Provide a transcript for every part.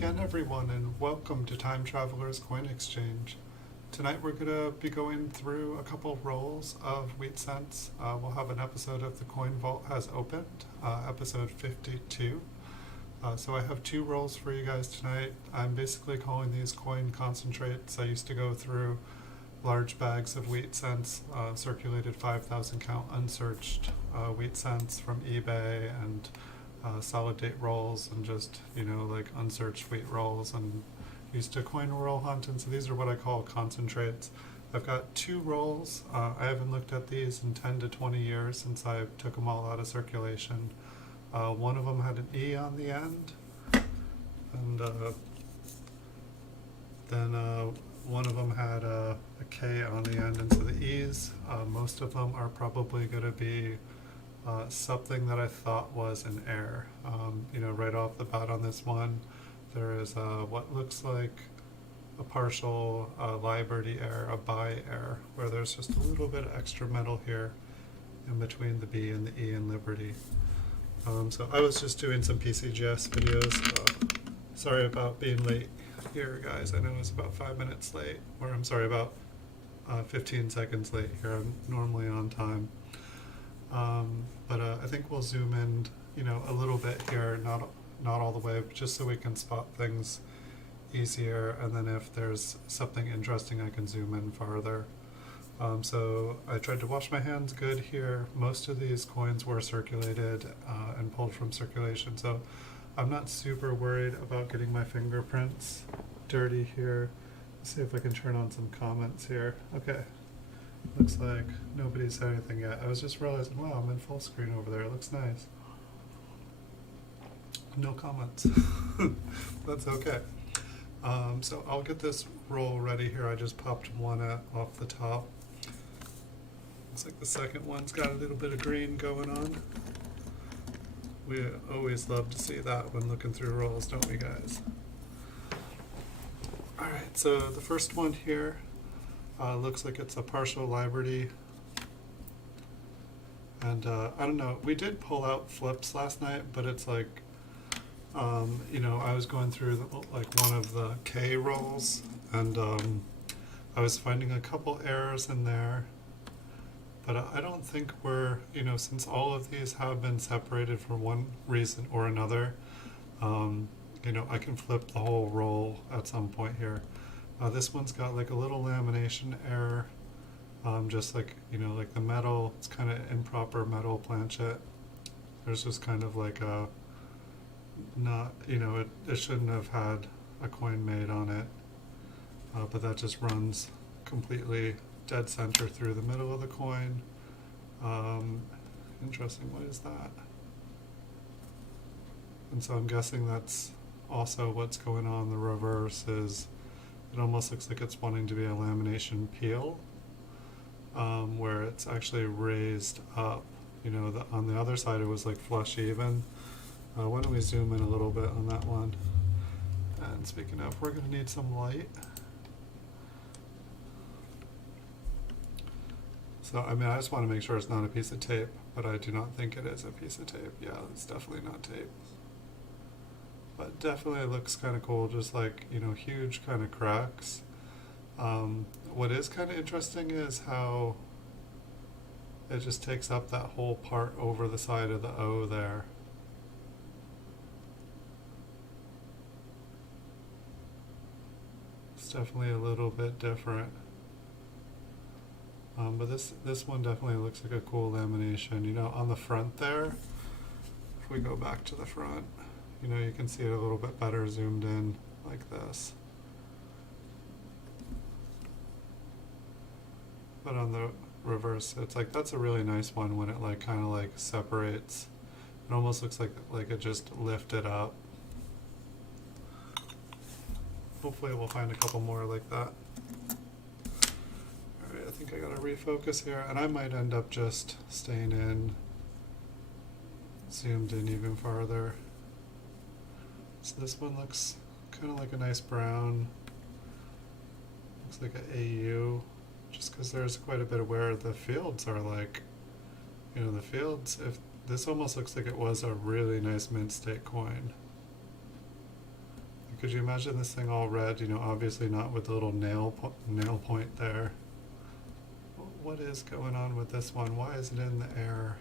again, everyone, and welcome to Time Traveler's Coin Exchange. Tonight we're going to be going through a couple rolls of wheat cents. We'll have an episode of The Coin Vault Has Opened, episode 52. So I have two rolls for you guys tonight. I'm basically calling these coin concentrates. I used to go through large bags of wheat cents, circulated 5,000 count unsearched wheat cents from eBay, and solid date rolls, and just, like unsearched wheat rolls, and used to coin roll hunt. And so these are what I call concentrates. I've got two rolls. I haven't looked at these in 10 to 20 years since I took them all out of circulation. One of them had an E on the end, and then one of them had a K on the end. And so the E's, most of them are probably going to be something that I thought was an error. Right off the bat on this one, there is what looks like a partial Liberty error, a buy error, where there's just a little bit of extra metal here in between the B and the E in Liberty. So I was just doing some PCGS videos. Sorry about being late here, guys. I know it's about 5 minutes late, or I'm sorry, about 15 seconds late here. I'm normally on time. But I think we'll zoom in, a little bit here, not all the way, but just so we can spot things easier. And then if there's something interesting, I can zoom in farther. So I tried to wash my hands good here. Most of these coins were circulated and pulled from circulation, so I'm not super worried about getting my fingerprints dirty here. Let's see if I can turn on some comments here. Okay. Looks like nobody said anything yet. I was just realizing, wow, I'm in full screen over there. It looks nice. No comments. That's okay. So I'll get this roll ready here. I just popped one off the top. Looks like the second one's got a little bit of green going on. We always love to see that when looking through rolls, don't we, guys? Alright, so the first one here looks like it's a partial Liberty. And I don't know, we did pull out flips last night, but it's like, I was going through one of the K rolls, and I was finding a couple errors in there. But I don't think we're, since all of these have been separated for one reason or another, I can flip the whole roll at some point here. This one's got like a little lamination error, just like, like the metal, it's kind of improper metal planchet. There's just kind of like a, not, it shouldn't have had a coin made on it, but that just runs completely dead center through the middle of the coin. Interesting, what is that? And so I'm guessing that's also what's going on. The reverse is, it almost looks like it's wanting to be a lamination peel, where it's actually raised up. On the other side it was like flush even. Why don't we zoom in a little bit on that one? And speaking of, we're going to need some light. So, I just want to make sure it's not a piece of tape, but I do not think it is a piece of tape. Yeah, it's definitely not tape. But definitely it looks kind of cool, just like, huge kind of cracks. What is kind of interesting is how it just takes up that whole part over the side of the O there. It's definitely a little bit different. But this one definitely looks like a cool lamination. On the front there, if we go back to the front, you can see it a little bit better zoomed in like this. But on the reverse, it's like, that's a really nice one when it like kind of like separates. It almost looks like it just lifted up. Hopefully we'll find a couple more like that. Alright, I think I gotta refocus here, and I might end up just staying in, zoomed in even farther. So this one looks kind of like a nice brown. Looks like an AU, just because there's quite a bit of where the fields are like, the fields, if this almost looks like it was a really nice mint state coin. Could you imagine this thing all red? You know, obviously not with the little nail point there. What is going on with this one? Why is it in the air?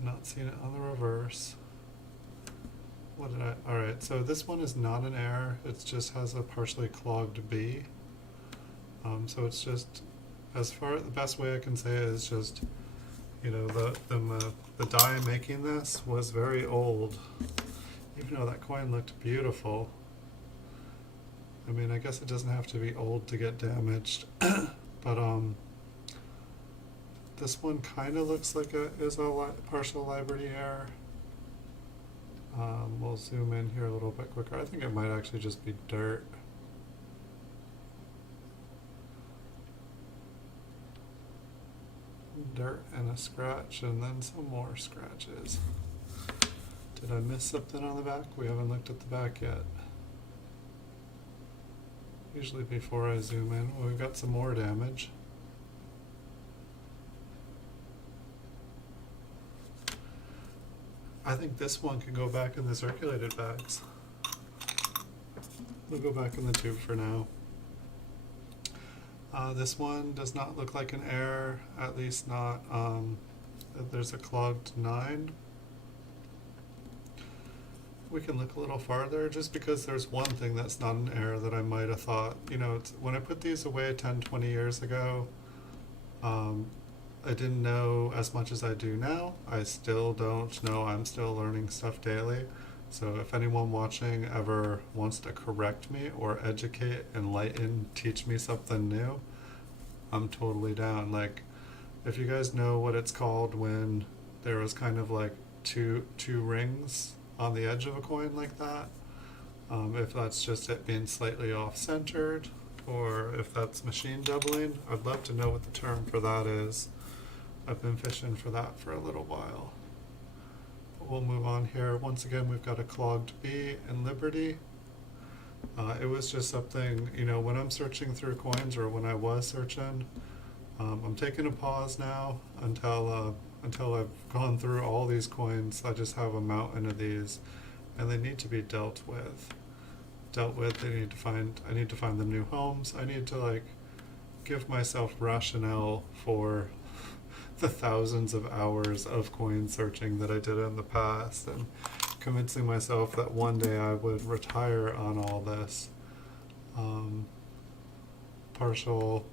Not seeing it on the reverse. What did I? All right, so this one is not an air. It just has a partially clogged B. So it's just, the best way I can say it is just, you know, the die making this was very old. Even though that coin looked beautiful. I mean, I guess it doesn't have to be old to get damaged, but this one kind of looks like is a partial Liberty error. We'll zoom in here a little bit quicker. I think it might actually just be dirt. Dirt and a scratch, and then some more scratches. Did I miss something on the back? We haven't looked at the back yet. Usually before I zoom in, well, we've got some more damage. I think this one can go back in the circulated bags. We'll go back in the tube for now. This one does not look like an error, at least not, there's a clogged 9. We can look a little farther, just because there's one thing that's not an error that I might have thought. You know, when I put these away 10, 20 years ago, I didn't know as much as I do now. I still don't know. I'm still learning stuff daily. So if anyone watching ever wants to correct me or educate, enlighten, teach me something new, I'm totally down. Like, if you guys know what it's called when there was kind of like two rings on the edge of a coin like that, if that's just it being slightly off-centered, or if that's machine doubling, I'd love to know what the term for that is. I've been fishing for that for a little while. But we'll move on here. Once again, we've got a clogged B in Liberty. It was just something, you know, when I'm searching through coins, or when I was searching, I'm taking a pause now until I've gone through all these coins. I just have a mountain of these, and they need to be dealt with. I need to find them new homes. I need to, like, give myself rationale for the thousands of hours of coin searching that I did in the past, and convincing myself that one day I would retire on all this. Partial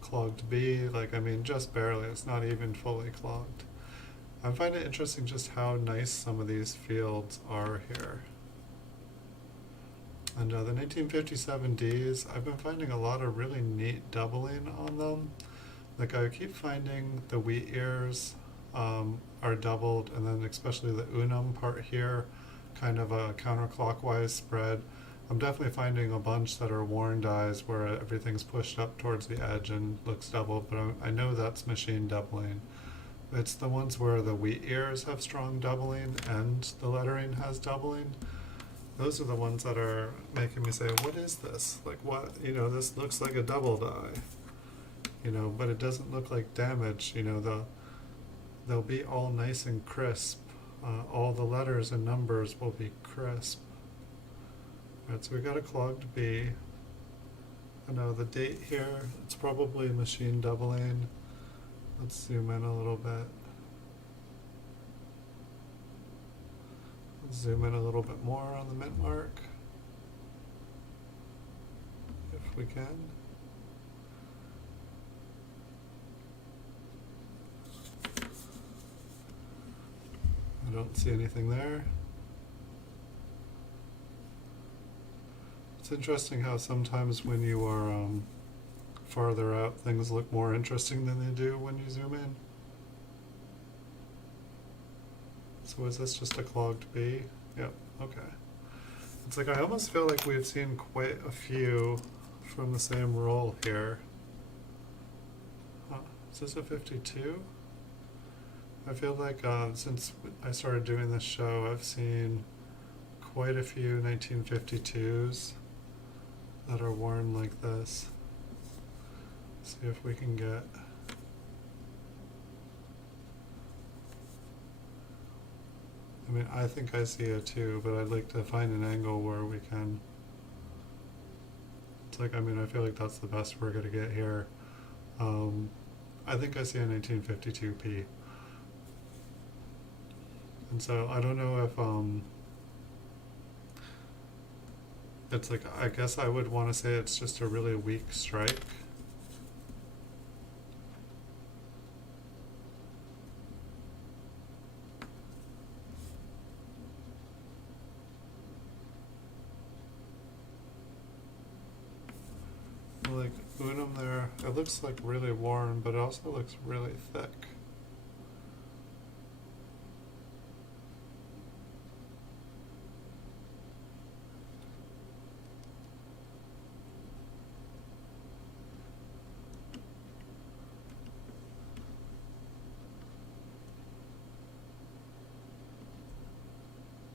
clogged B, like, I mean, just barely. It's not even fully clogged. I find it interesting just how nice some of these fields are here. And the 1957 Ds, I've been finding a lot of really neat doubling on them. Like, I keep finding the wheat ears are doubled, and then especially the unum part here, kind of a counterclockwise spread. I'm definitely finding a bunch that are worn dies where everything's pushed up towards the edge and looks doubled, but I know that's machine doubling. It's the ones where the wheat ears have strong doubling and the lettering has doubling. Those are the ones that are making me say, what is this? Like, what, you know, this looks like a double die, you know, but it doesn't look like damage. You know, they'll be all nice and crisp. All the letters and numbers will be crisp. Alright, so we got a clogged B. I know the date here, it's probably machine doubling. Let's zoom in a little bit. Let's zoom in a little bit more on the mint mark, if we can. I don't see anything there. It's interesting how sometimes when you are farther out, things look more interesting than they do when you zoom in. So is this just a clogged B? Yep, okay. It's like I almost feel like we've seen quite a few from the same roll here. Is this a 52? I feel like since I started doing this show, I've seen quite a few 1952s that are worn like this. See if we can get I mean, I think I see it too, but I'd like to find an angle where we can. It's like, I mean, I feel like that's the best we're gonna get here. Um, I think I see a 1952p. And so I don't know if it's like, I guess I would want to say it's just a really weak strike. Like Unum there, it looks like really worn, but it also looks really thick.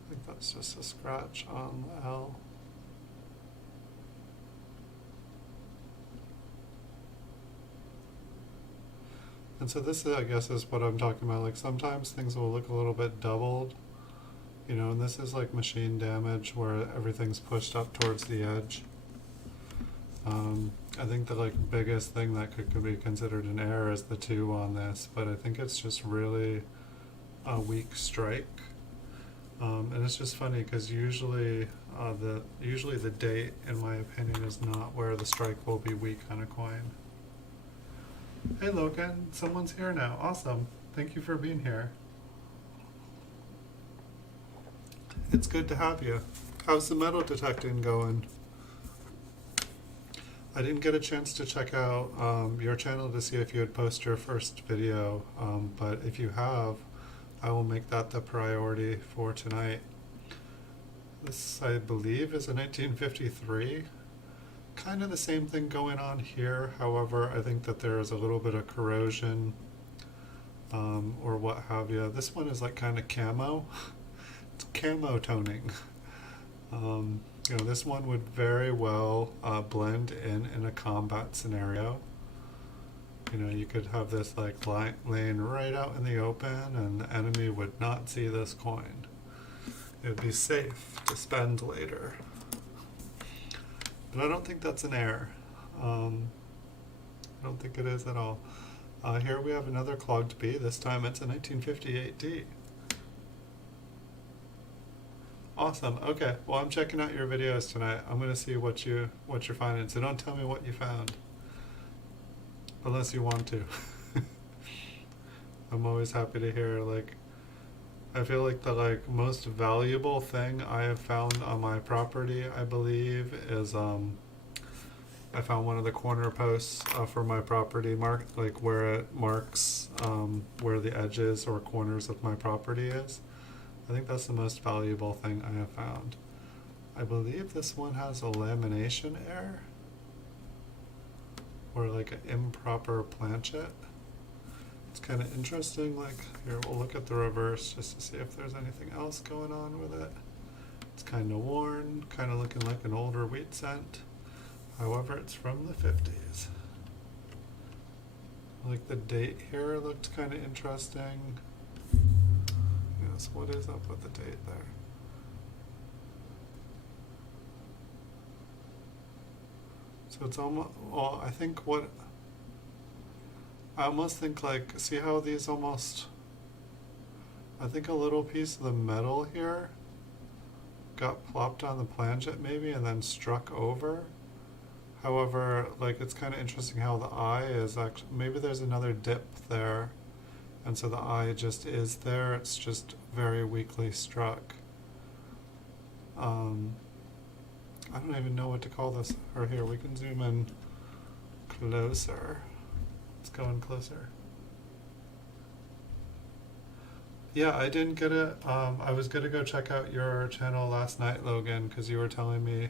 I think that's just a scratch on the L. And so this, I guess, is what I'm talking about. Like sometimes things will look a little bit doubled, you know, and this is like machine damage where everything's pushed up towards the edge. I think the like biggest thing that could be considered an error is the 2 on this, but I think it's just really a weak strike. And it's just funny because usually the date, in my opinion, is not where the strike will be weak on a coin. Hey Logan, someone's here now. Awesome. Thank you for being here. It's good to have you. How's the metal detecting going? I didn't get a chance to check out your channel to see if you had posted your first video, but if you have, I will make that the priority for tonight. This, I believe, is a 1953. Kind of the same thing going on here. However, I think that there is a little bit of corrosion or what have you. This one is like kind of camo. It's camo toning. You know, this one would very well blend in a combat scenario. You know, you could have this like laying right out in the open and the enemy would not see this coin. It would be safe to spend later. But I don't think that's an error. I don't think it is at all. Here we have another clogged B. This time it's a 1958D. Awesome. Okay. Well, I'm checking out your videos tonight. I'm gonna see what you're finding. So don't tell me what you found, unless you want to. I'm always happy to hear. Like, I feel like the most valuable thing I have found on my property, I believe, is I found one of the corner posts for my property where it marks where the edges or corners of my property is. I think that's the most valuable thing I have found. I believe this one has a lamination error or like an improper planchet. It's kind of interesting. Like, here, we'll look at the reverse just to see if there's anything else going on with it. It's kind of worn, kind of looking like an older wheat cent. However, it's from the 50s. Like, the date here looked kind of interesting. Yes, what is up with the date there? So it's almost, well, I almost think like, see how these almost, I think a little piece of the metal here got plopped on the planchet maybe and then struck over. However, like, it's kind of interesting how the eye is actually, maybe there's another dip there, and so the eye just is there. It's just very weakly struck. I don't even know what to call this. Or here, we can zoom in closer. Let's go in closer. Yeah, I didn't get it. I was gonna go check out your channel last night, Logan, because you were telling me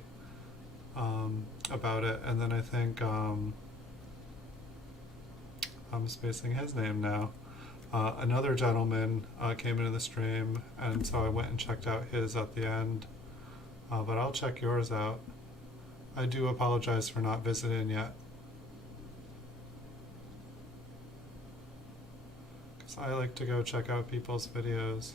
about it, and then I think I'm spacing his name now. Another gentleman came into the stream, and so I went and checked out his at the end. But I'll check yours out. I do apologize for not visiting yet, because I like to go check out people's videos.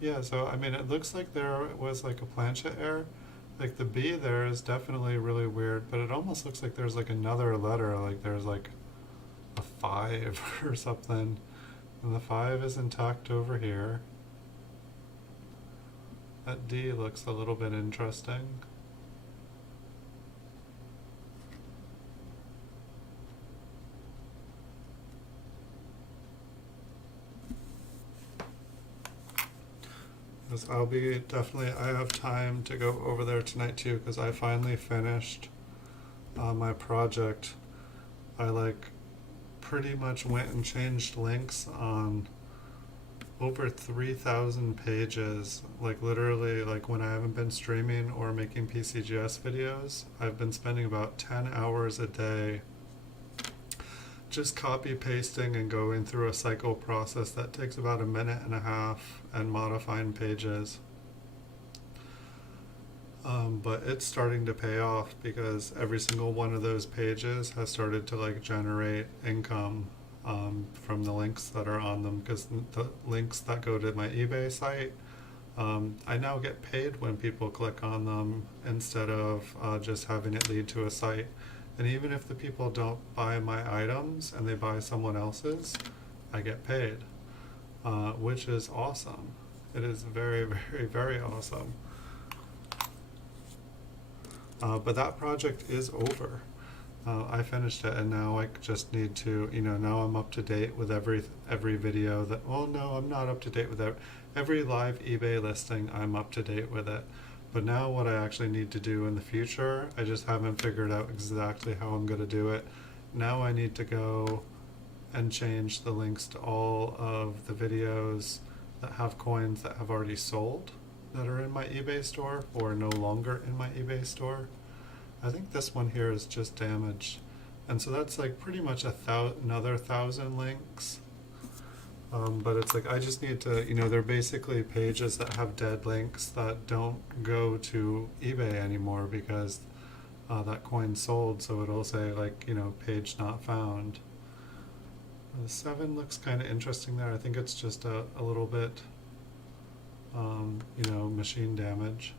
Yeah, so I mean, it looks like there was like a planchet error. Like the B there is definitely really weird, but it almost looks like there's like another letter, like there's like a 5 or something. And the 5 is intact over here. That D looks a little bit interesting. Because I'll be definitely, I have time to go over there tonight too, because I finally finished my project. I like pretty much went and changed links on over 3,000 pages. Like literally, like when I haven't been streaming or making PCGS videos, I've been spending about 10 hours a day just copy pasting and going through a cycle process that takes about a minute and a half and modifying pages. But it's starting to pay off because every single one of those pages has started to like generate income from the links that are on them, because the links that go to my eBay site, I now get paid when people click on them instead of just having it lead to a site. And even if the people don't buy my items and they buy someone else's, I get paid, which is awesome. It is very, very, very awesome. But that project is over. I finished it, and now I just need to, now I'm up to date with every video that, well, no, I'm not up to date with every live eBay listing. I'm up to date with it. But now what I actually need to do in the future, I just haven't figured out exactly how I'm going to do it. Now I need to go and change the links to all of the videos that have coins that have already sold that are in my eBay store or no longer in my eBay store. I think this one here is just damaged. And so that's like pretty much another 1,000 links. But it's like I just need to, they're basically pages that have dead links that don't go to eBay anymore because that coin sold, so it'll say like, page not found. The 7 looks kind of interesting there. I think it's just a little bit, machine damage.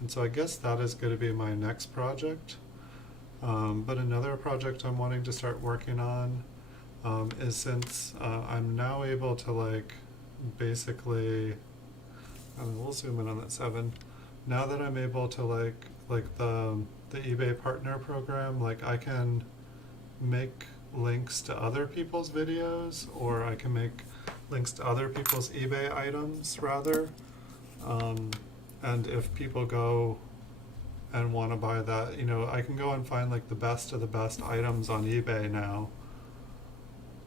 And so I guess that is going to be my next project. But another project I'm wanting to start working on is, since I'm now able to like basically, we'll zoom in on that 7. Now that I'm able to like the eBay partner program, like I can make links to other people's videos, or I can make links to other people's eBay items rather. And if people go and want to buy that, I can go and find like the best of the best items on eBay now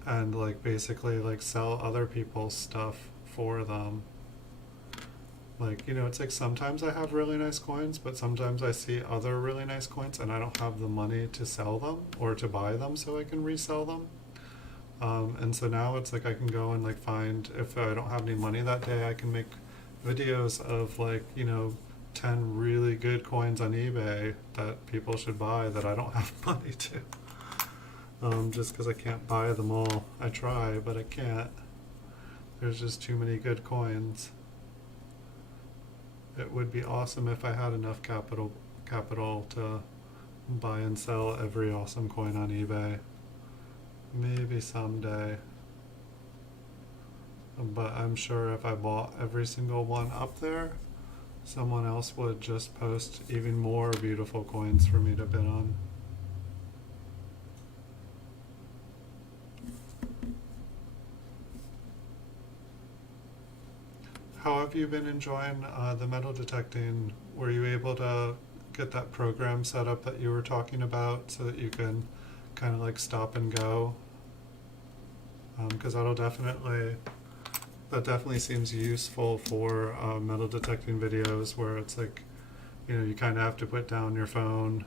and like basically like sell other people's stuff for them. Like, it's like sometimes I have really nice coins, but sometimes I see other really nice coins and I don't have the money to sell them or to buy them so I can resell them. And so now it's like I can go and like find, if I don't have any money that day, I can make videos of like, 10 really good coins on eBay that people should buy that I don't have money to. Just because I can't buy them all. I try, but I can't. There's just too many good coins. It would be awesome if I had enough capital to buy and sell every awesome coin on eBay. Maybe someday. But I'm sure if I bought every single one up there, someone else would just post even more beautiful coins for me to bid on. How have you been enjoying the metal detecting? Were you able to get that program set up that you were talking about so that you can kind of like stop and go? Because that definitely seems useful for metal detecting videos where it's like, you kind of have to put down your phone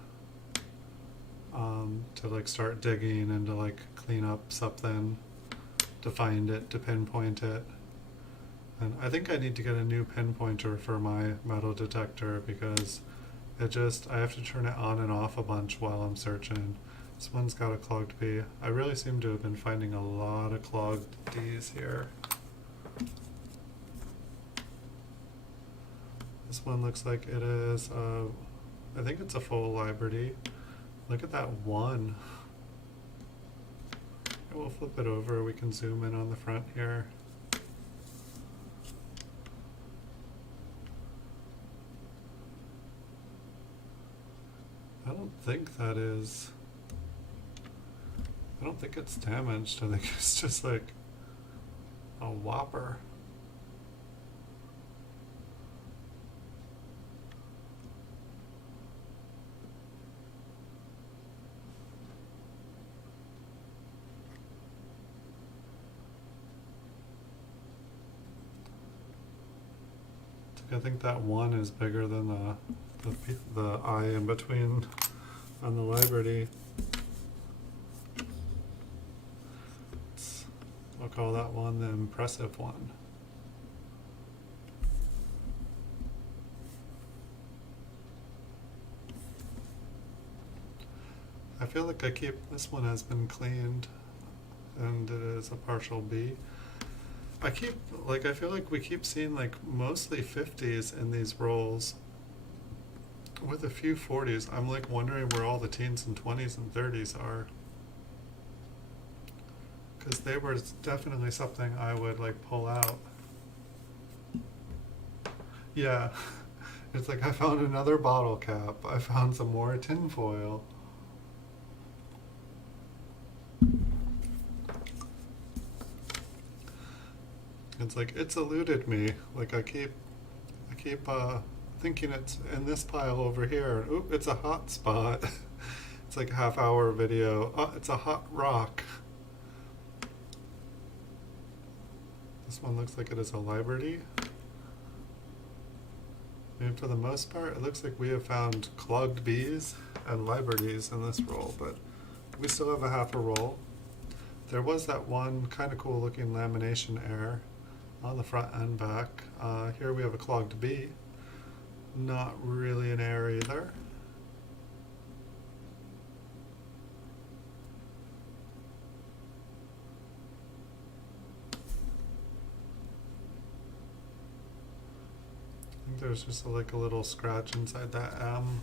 to like start digging and to like clean up something, to find it, to pinpoint it. And I think I need to get a new pinpointer for my metal detector because I have to turn it on and off a bunch while I'm searching. This one's got a clogged B. I really seem to have been finding a lot of clogged Ds here. This one looks like it is, I think it's a full Liberty. Look at that one. We'll flip it over, we can zoom in on the front here. I don't think it's damaged. I think it's just like a whopper. I think that one is bigger than the eye in between on the Liberty. I'll call that one the impressive one. I feel like this one has been cleaned and it is a partial B. I feel like we keep seeing like mostly 50s in these rolls with a few 40s. I'm like wondering where all the teens and 20s and 30s are. Because they were definitely something I would like pull out. Yeah, it's like I found another bottle cap. I found some more tin foil. It's like it's eluded me. Like I keep thinking it's in this pile over here. Oop, it's a hot spot. It's like a half-hour video. Oh, it's a hot rock. This one looks like it is a Liberty. And for the most part, it looks like we have found clogged Bs and Liberties in this roll, but we still have a half a roll. There was that one kind of cool looking lamination error on the front and back. Here we have a clogged B. Not really an error either. I think there's just like a little scratch inside that M.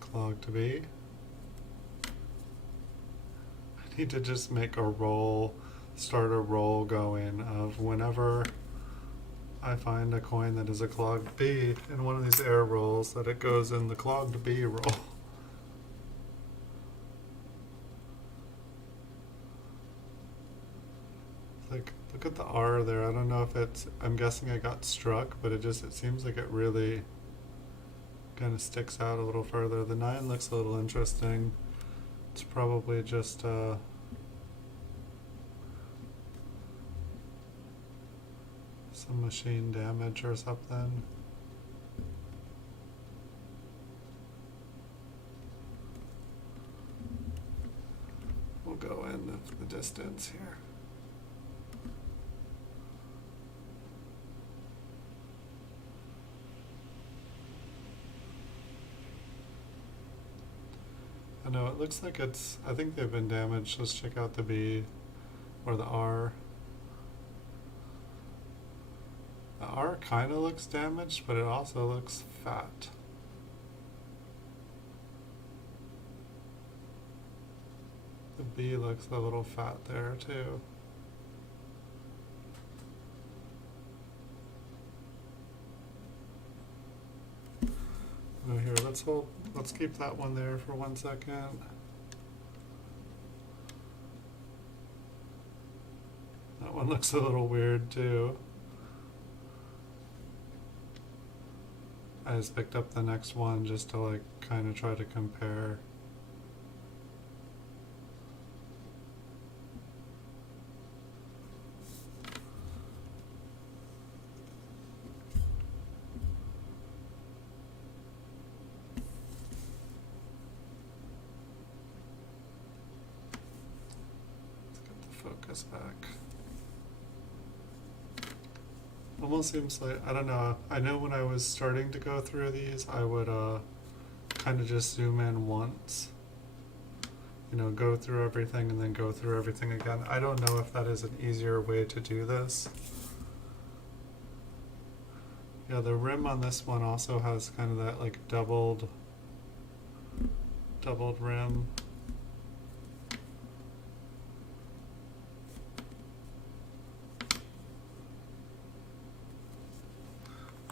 Clogged B. I need to just make a roll, start a roll going of whenever I find a coin that is a clogged B in one of these air rolls, that it goes in the clogged B roll. Like, look at the R there. I don't know if I'm guessing I got struck, but it seems like it really kind of sticks out a little further. The 9 looks a little interesting. It's probably just some machine damage or something. We'll go in the distance here. I know it looks like I think they've been damaged. Let's check out the B or the R. The R kind of looks damaged, but it also looks fat. The B looks a little fat there too. Oh, here, let's keep that one there for 1 second. That one looks a little weird too. I just picked up the next one just to like kind of try to compare. Let's get the focus back. almost seems like, I don't know, I know when I was starting to go through these, I would kind of just zoom in once, you know, go through everything and then go through everything again. I don't know if that is an easier way to do this. Yeah, the rim on this one also has kind of that like doubled rim.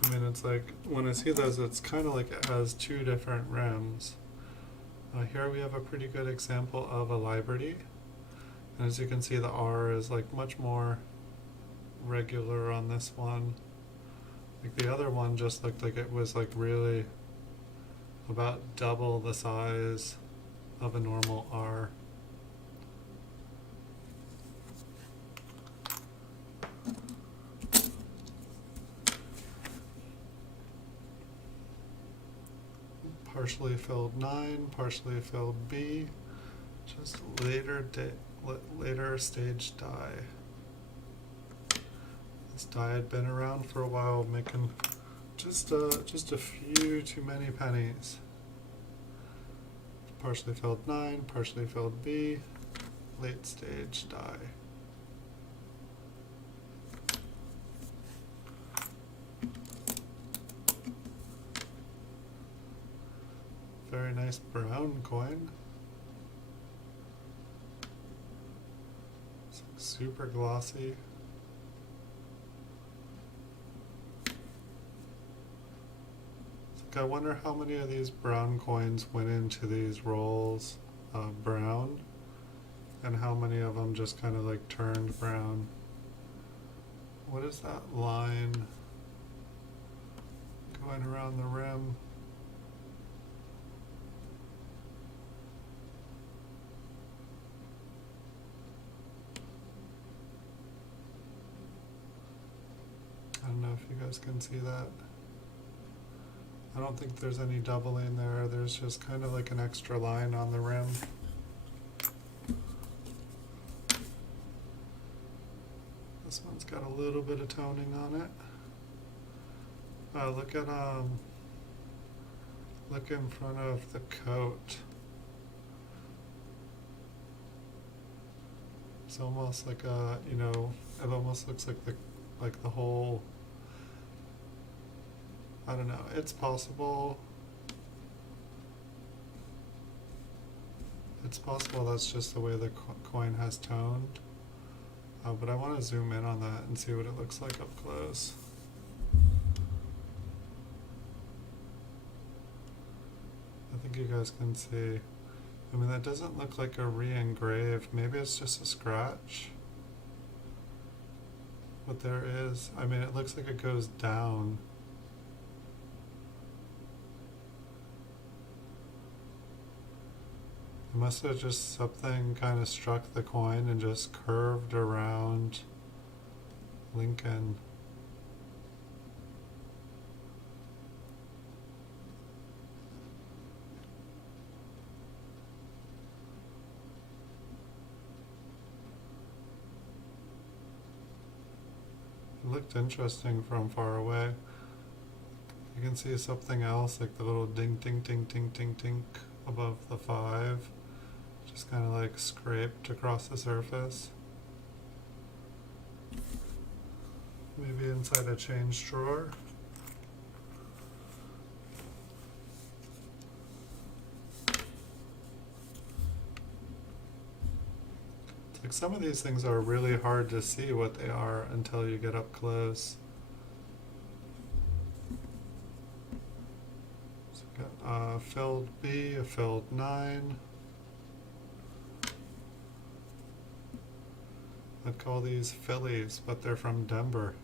I mean, it's like, when I see those, it's kind of like it has two different rims. Here we have a pretty good example of a Liberty. And as you can see, the R is like much more regular on this one. Like the other one just looked like it was like really about double the size of a normal R. Partially filled 9, partially filled B, just later stage die. This die had been around for a while, making just a few too many pennies. Partially filled 9, partially filled B, late stage die. Very nice brown coin. It's super glossy. I wonder how many of these brown coins went into these rolls brown, and how many of them just kind of like turned brown. What is that line going around the rim? I don't know if you guys can see that. I don't think there's any doubling there. There's just kind of like an extra line on the rim. This one's got a little bit of toning on it. Look in front of the coat. It's almost like a, you know, it almost looks like the whole, I don't know, it's possible. It's possible that's just the way the coin has toned. But I want to zoom in on that and see what it looks like up close. I think you guys can see. I mean, that doesn't look like a re-engrave. Maybe it's just a scratch. But there is, I mean, it looks like it goes down. It must have just something kind of struck the coin and just curved around Lincoln. It looked interesting from far away. You can see something else, like the little ding, ding, ding, ding, ding, ding above the 5. Just kind of like scraped across the surface. Maybe inside a change drawer. It's like some of these things are really hard to see what they are until you get up close. So we got filled B, a filled 9. I'd call these Phillies, but they're from Denver.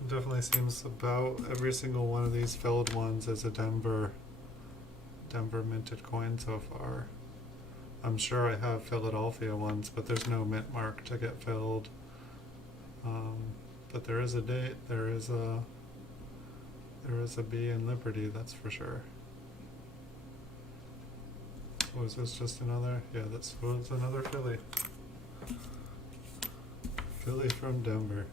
It definitely seems about every single one of these filled ones is a Denver minted coin so far. I'm sure I have Philadelphia ones, but there's no mint mark to get filled. But there is a date, there is a B in Liberty, that's for sure. Was this just another? Yeah, this was another Philly. Philly from Denver.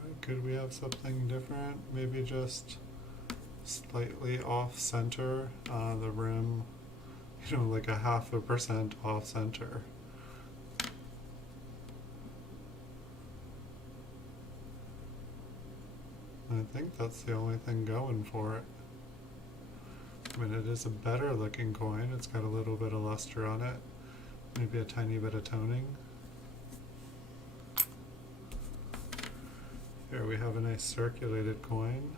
Alright, could we have something different? Maybe just slightly off center, the rim, you know, like a 0.5% off center. I think that's the only thing going for it. I mean, it is a better looking coin. It's got a little bit of luster on it. Maybe a tiny bit of toning. Here we have a nice circulated coin.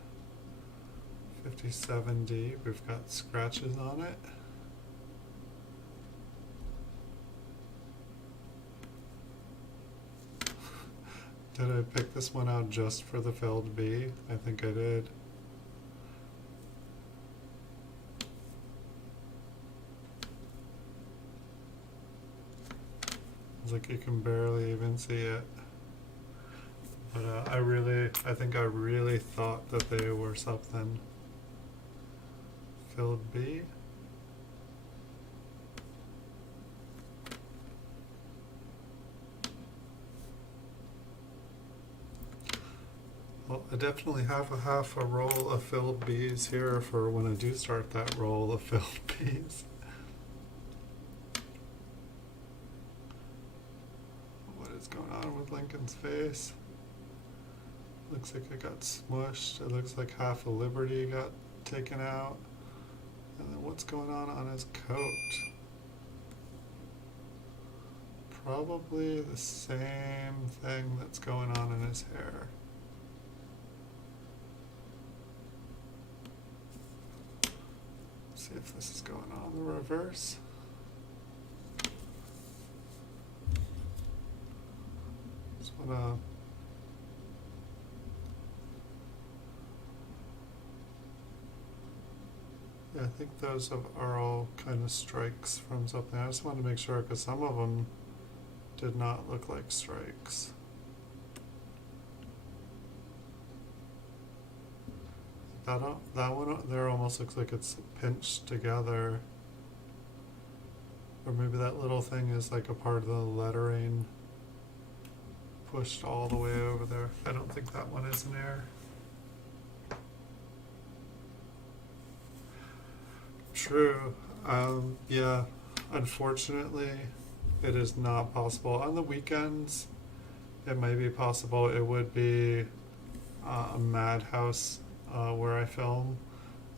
57D. We've got scratches on it. Did I pick this one out just for the filled B? I think I did. It's like you can barely even see it. But I think I really thought that they were something. Filled B. Well, I definitely have a half a roll of filled Bs here for when I do start that roll of filled Bs. What is going on with Lincoln's face? Looks like it got smushed. It looks like half a Liberty got taken out. And then what's going on his coat? Probably the same thing that's going on in his hair. See if this is going on the reverse. Just wanna I think those are all kind of strikes from something. I just wanted to make sure because some of them did not look like strikes. That one there almost looks like it's pinched together. Or maybe that little thing is like a part of the lettering pushed all the way over there. I don't think that one is an error. True. Yeah, unfortunately, it is not possible. On the weekends, it might be possible. It would be a madhouse where I film.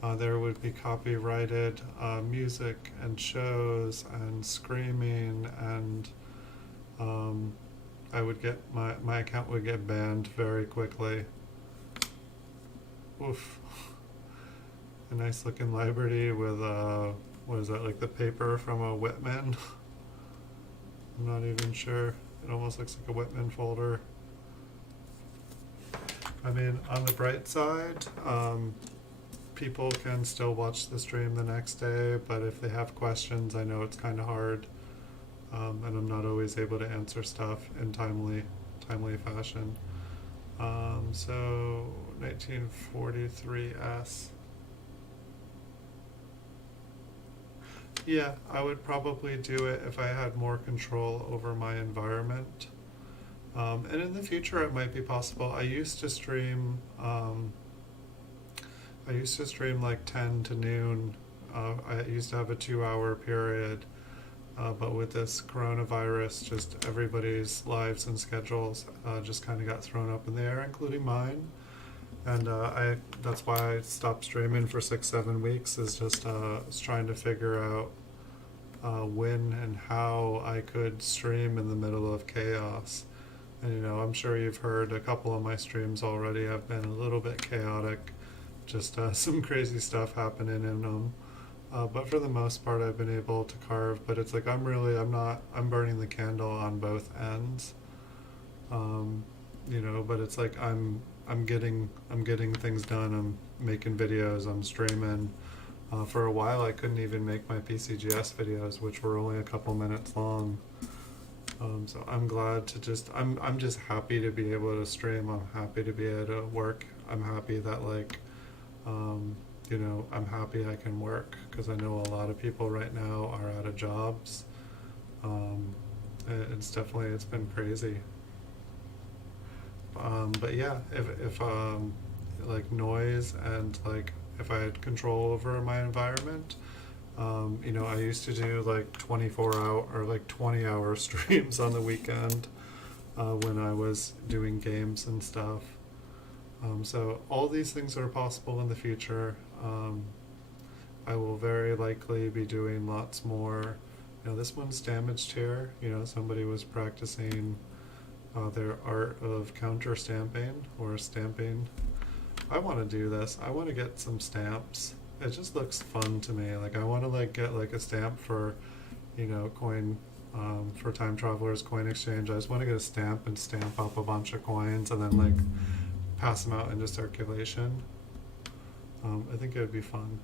There would be copyrighted music and shows and screaming, and I would get my account would get banned very quickly. Oof. A nice looking Liberty with what is that, like the paper from a Whitman? I'm not even sure. It almost looks like a Whitman folder. I mean, on the bright side, people can still watch the stream the next day, but if they have questions, I know it's kind of hard, and I'm not always able to answer stuff in timely fashion. So 1943S. Yeah, I would probably do it if I had more control over my environment. And in the future, it might be possible. I used to stream like 10 to noon. I used to have a 2-hour period. But with this coronavirus, just everybody's lives and schedules just kind of got thrown up in the air, including mine. And that's why I stopped streaming for 6-7 weeks, is just trying to figure out when and how I could stream in the middle of chaos. And you know, I'm sure you've heard a couple of my streams already have been a little bit chaotic, just some crazy stuff happening in them. But for the most part, I've been able to carve. But it's like I'm burning the candle on both ends. You know, but it's like I'm getting things done. I'm making videos. I'm streaming. For a while, I couldn't even make my PCGS videos, which were only a couple minutes long. So I'm glad to I'm just happy to be able to stream. I'm happy to be able to work. I'm happy that like, um, I'm happy I can work because I know a lot of people right now are out of jobs. Um, it's been crazy. But yeah, if like noise and like if I had control over my environment, I used to do like 24-hour or like 20-hour streams on the weekend when I was doing games and stuff. So all these things are possible in the future. I will very likely be doing lots more. This one's damaged here. Somebody was practicing their art of counter stamping or stamping. I want to do this. I want to get some stamps. It just looks fun to me. Like I want to like get like a stamp for, coin, for Time Traveler's Coin Exchange. I just want to get a stamp and stamp up a bunch of coins and then like pass them out into circulation. I think it would be fun.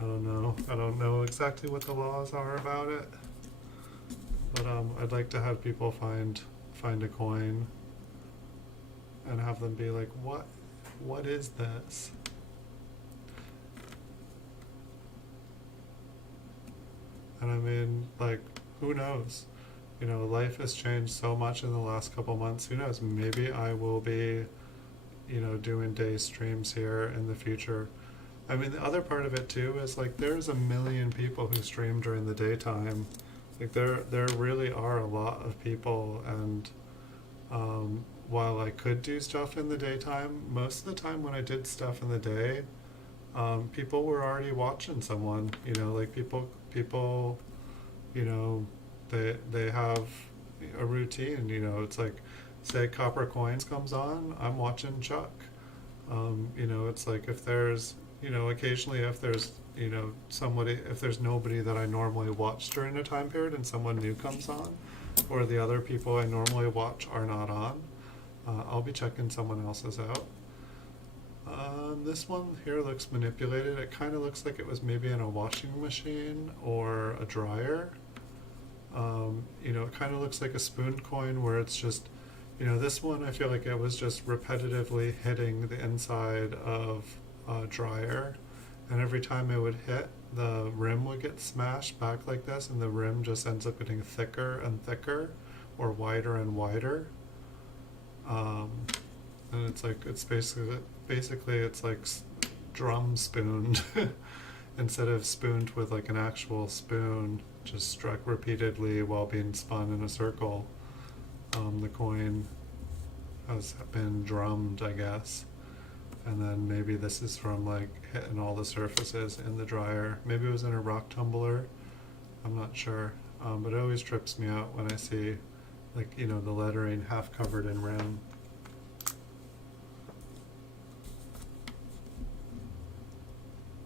I don't know. I don't know exactly what the laws are about it, but I'd like to have people find a coin and have them be like, what is this? And I mean, like, who knows? Life has changed so much in the last couple months. Who knows? Maybe I will be, doing day streams here in the future. I mean, the other part of it too is like there's a million people who stream during the daytime. Like there really are a lot of people, and while I could do stuff in the daytime, most of the time when I did stuff in the day, people were already watching someone. Like people, you know, they have a routine. It's like, say Copper Coins comes on, I'm watching Chuck. It's like if there's, occasionally if there's, somebody, if there's nobody that I normally watch during a time period and someone new comes on, or the other people I normally watch are not on, I'll be checking someone else's out. This one here looks manipulated. It kind of looks like it was maybe in a washing machine or a dryer. It kind of looks like a spoon coin where it's just, this one I feel like it was just repetitively hitting the inside of a dryer, and every time it would hit, the rim would get smashed back like this, and the rim just ends up getting thicker and thicker, or wider and wider. And it's like it's basically it's like drum spooned instead of spooned with like an actual spoon, just struck repeatedly while being spun in a circle. The coin has been drummed, I guess, and then maybe this is from like hitting all the surfaces in the dryer. Maybe it was in a rock tumbler. I'm not sure, but it always trips me out when I see like the lettering half covered in rim.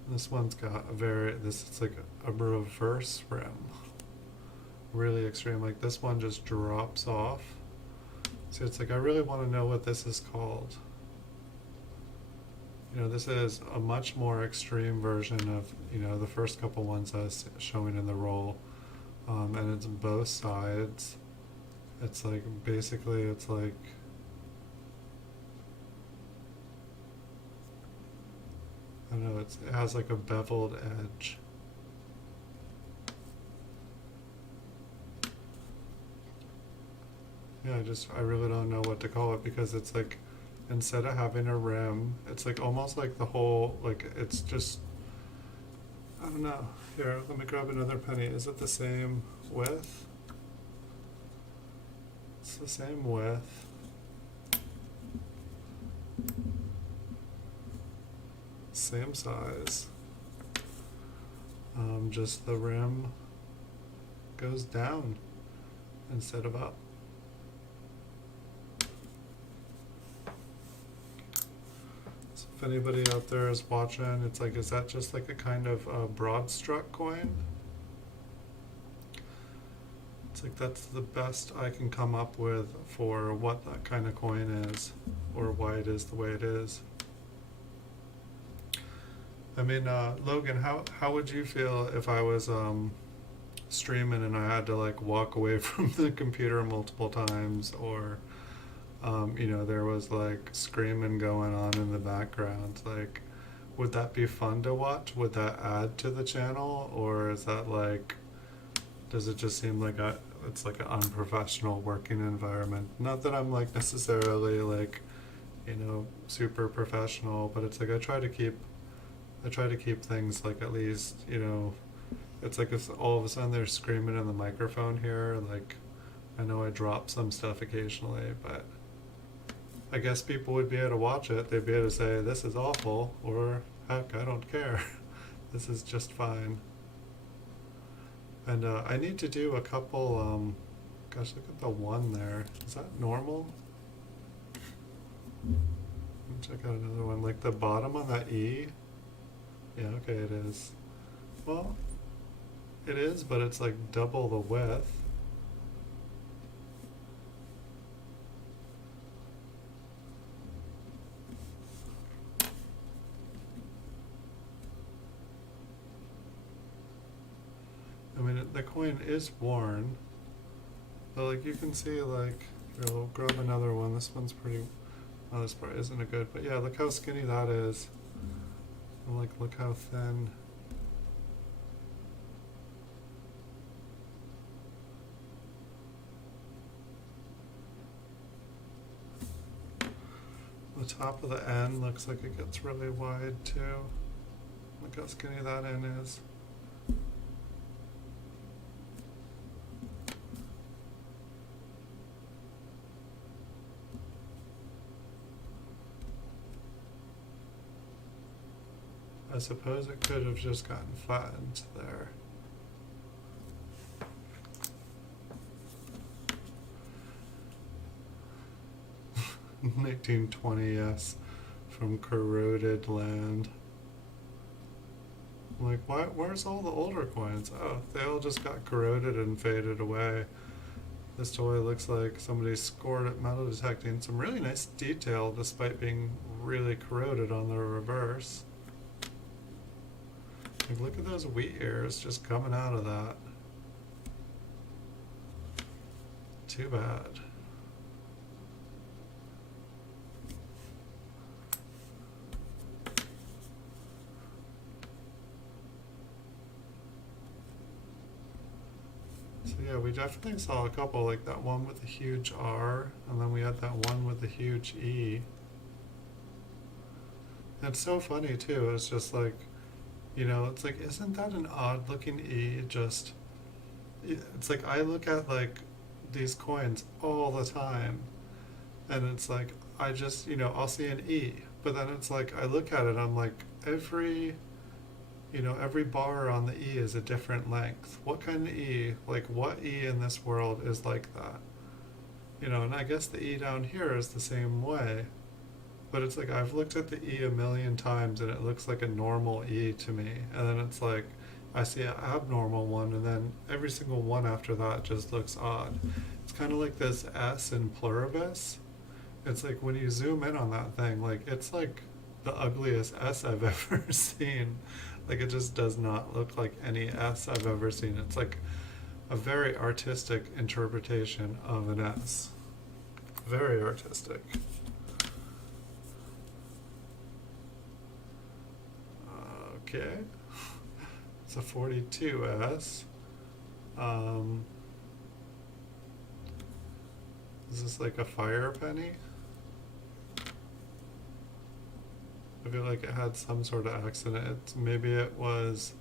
This one's got it's like a reverse rim. Really extreme. Like this one just drops off. So it's like, I really want to know what this is called. This is a much more extreme version of, the first couple ones I was showing in the roll. And it's both sides. It's like, basically it's like, I don't know, it has like a beveled edge. Yeah, I really don't know what to call it, because it's like, instead of having a rim, it's like almost like the whole, like it's just, I don't know. Here, let me grab another penny. Is it the same width? It's the same width. Same size. Just the rim goes down instead of up. So if anybody out there is watching, it's like, is that just like a kind of broad struck coin? It's like, that's the best I can come up with for what that kind of coin is, or why it is the way it is. I mean, Logan, how would you feel if I was streaming and I had to like walk away from the computer multiple times, or there was like screaming going on in the background, like, would that be fun to watch? Would that add to the channel, or is that like, does it just seem like it's like an unprofessional working environment? Not that I'm like necessarily like, super professional, but it's like I try to keep things like at least, it's like if all of a sudden they're screaming in the microphone here, like I know I drop some stuff occasionally, but I guess people would be able to watch it. They'd be able to say, this is awful, or heck, I don't care. This is just fine. And I need to do a couple, gosh, look at the one there. Is that normal? Let me check out another one. Like the bottom on that E? Yeah, okay, it is. Well, it is, but it's like double the width. I mean, the coin is worn, but like you can see, like, we'll grab another one. This one's pretty, oh, this part isn't a good, but yeah, look how skinny that is. And like, look how thin. The top of the N looks like it gets really wide too. Look how skinny that N is. I suppose it could have just gotten flattened there. $1920 from corroded land. I'm like, where's all the older coins? Oh, they all just got corroded and faded away. This toy looks like somebody scored at metal detecting. Some really nice detail despite being really corroded on the reverse. Like, look at those wheat ears just coming out of that. Too bad. So yeah, we definitely saw a couple, like that one with the huge R, and then we had that one with the huge E. And it's so funny too, it's just like, it's like, isn't that an odd looking E? It's like, I look at like these coins all the time, and it's like, I just, I'll see an E, but then it's like, I look at it, I'm like, every bar on the E is a different length. What kind of E, like what E in this world is like that? And I guess the E down here is the same way. But it's like, I've looked at the E a million times and it looks like a normal E to me. And then it's like, I see an abnormal one, and then every single one after that just looks odd. It's kind of like this S in pluribus. It's like when you zoom in on that thing, like it's like the ugliest S I've ever seen. Like it just does not look like any S I've ever seen. It's like a very artistic interpretation of an S. Very artistic. Okay, it's a 42S. Is this like a fire penny? I feel like it had some sort of accident. Maybe it was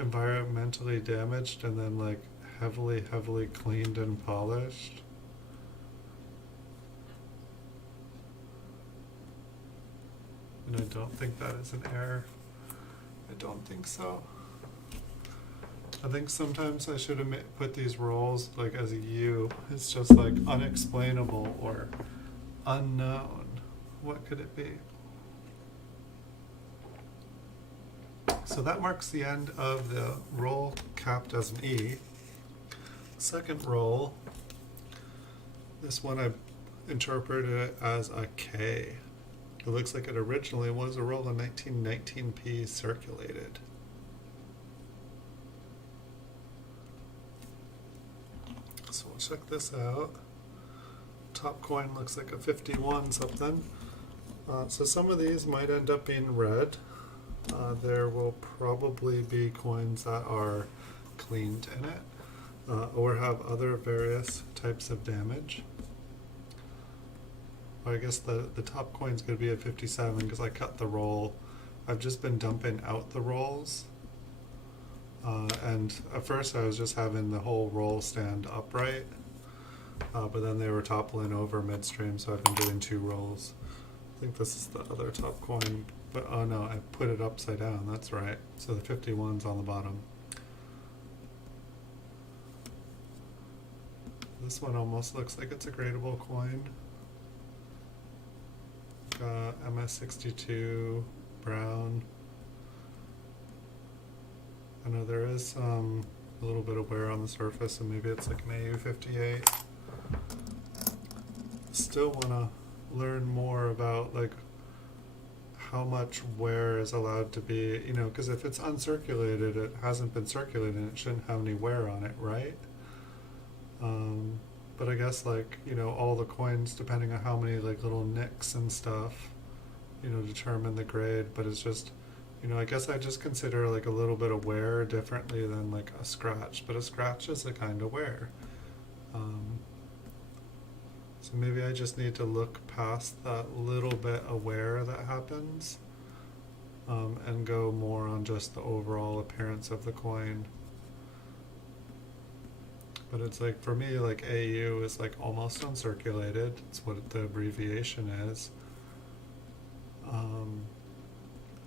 environmentally damaged and then like heavily cleaned and polished. And I don't think that is an error. I don't think so. I think sometimes I should have put these rolls like as a U. It's just like unexplainable or unknown. What could it be? So that marks the end of the roll capped as an E. Second roll, this one I interpreted it as a K. It looks like it originally was a roll of 1919p circulated. So we'll check this out. Top coin looks like a 51 something. So some of these might end up being red. There will probably be coins that are cleaned in it, or have other various types of damage. I guess the top coin's going to be a 57 because I cut the roll. I've just been dumping out the rolls. And at first I was just having the whole roll stand upright, but then they were toppling over midstream, so I've been doing 2 rolls. I think this is the other top coin, but oh no, I put it upside down, that's right. So the 51's on the bottom. This one almost looks like it's a gradable coin. MS62 brown. I know there is a little bit of wear on the surface, and maybe it's like an AU58. Still want to learn more about like how much wear is allowed to be, you know, because if it's uncirculated, it hasn't been circulated, it shouldn't have any wear on it, right? But I guess like, you know, all the coins, depending on how many like little nicks and stuff, you know, determine the grade, but it's just, you know, I guess I just consider like a little bit of wear differently than like a scratch, but a scratch is a kind of wear. So maybe I just need to look past that little bit of wear that happens, and go more on just the overall appearance of the coin. But it's like, for me, like AU is like almost uncirculated. It's what the abbreviation is.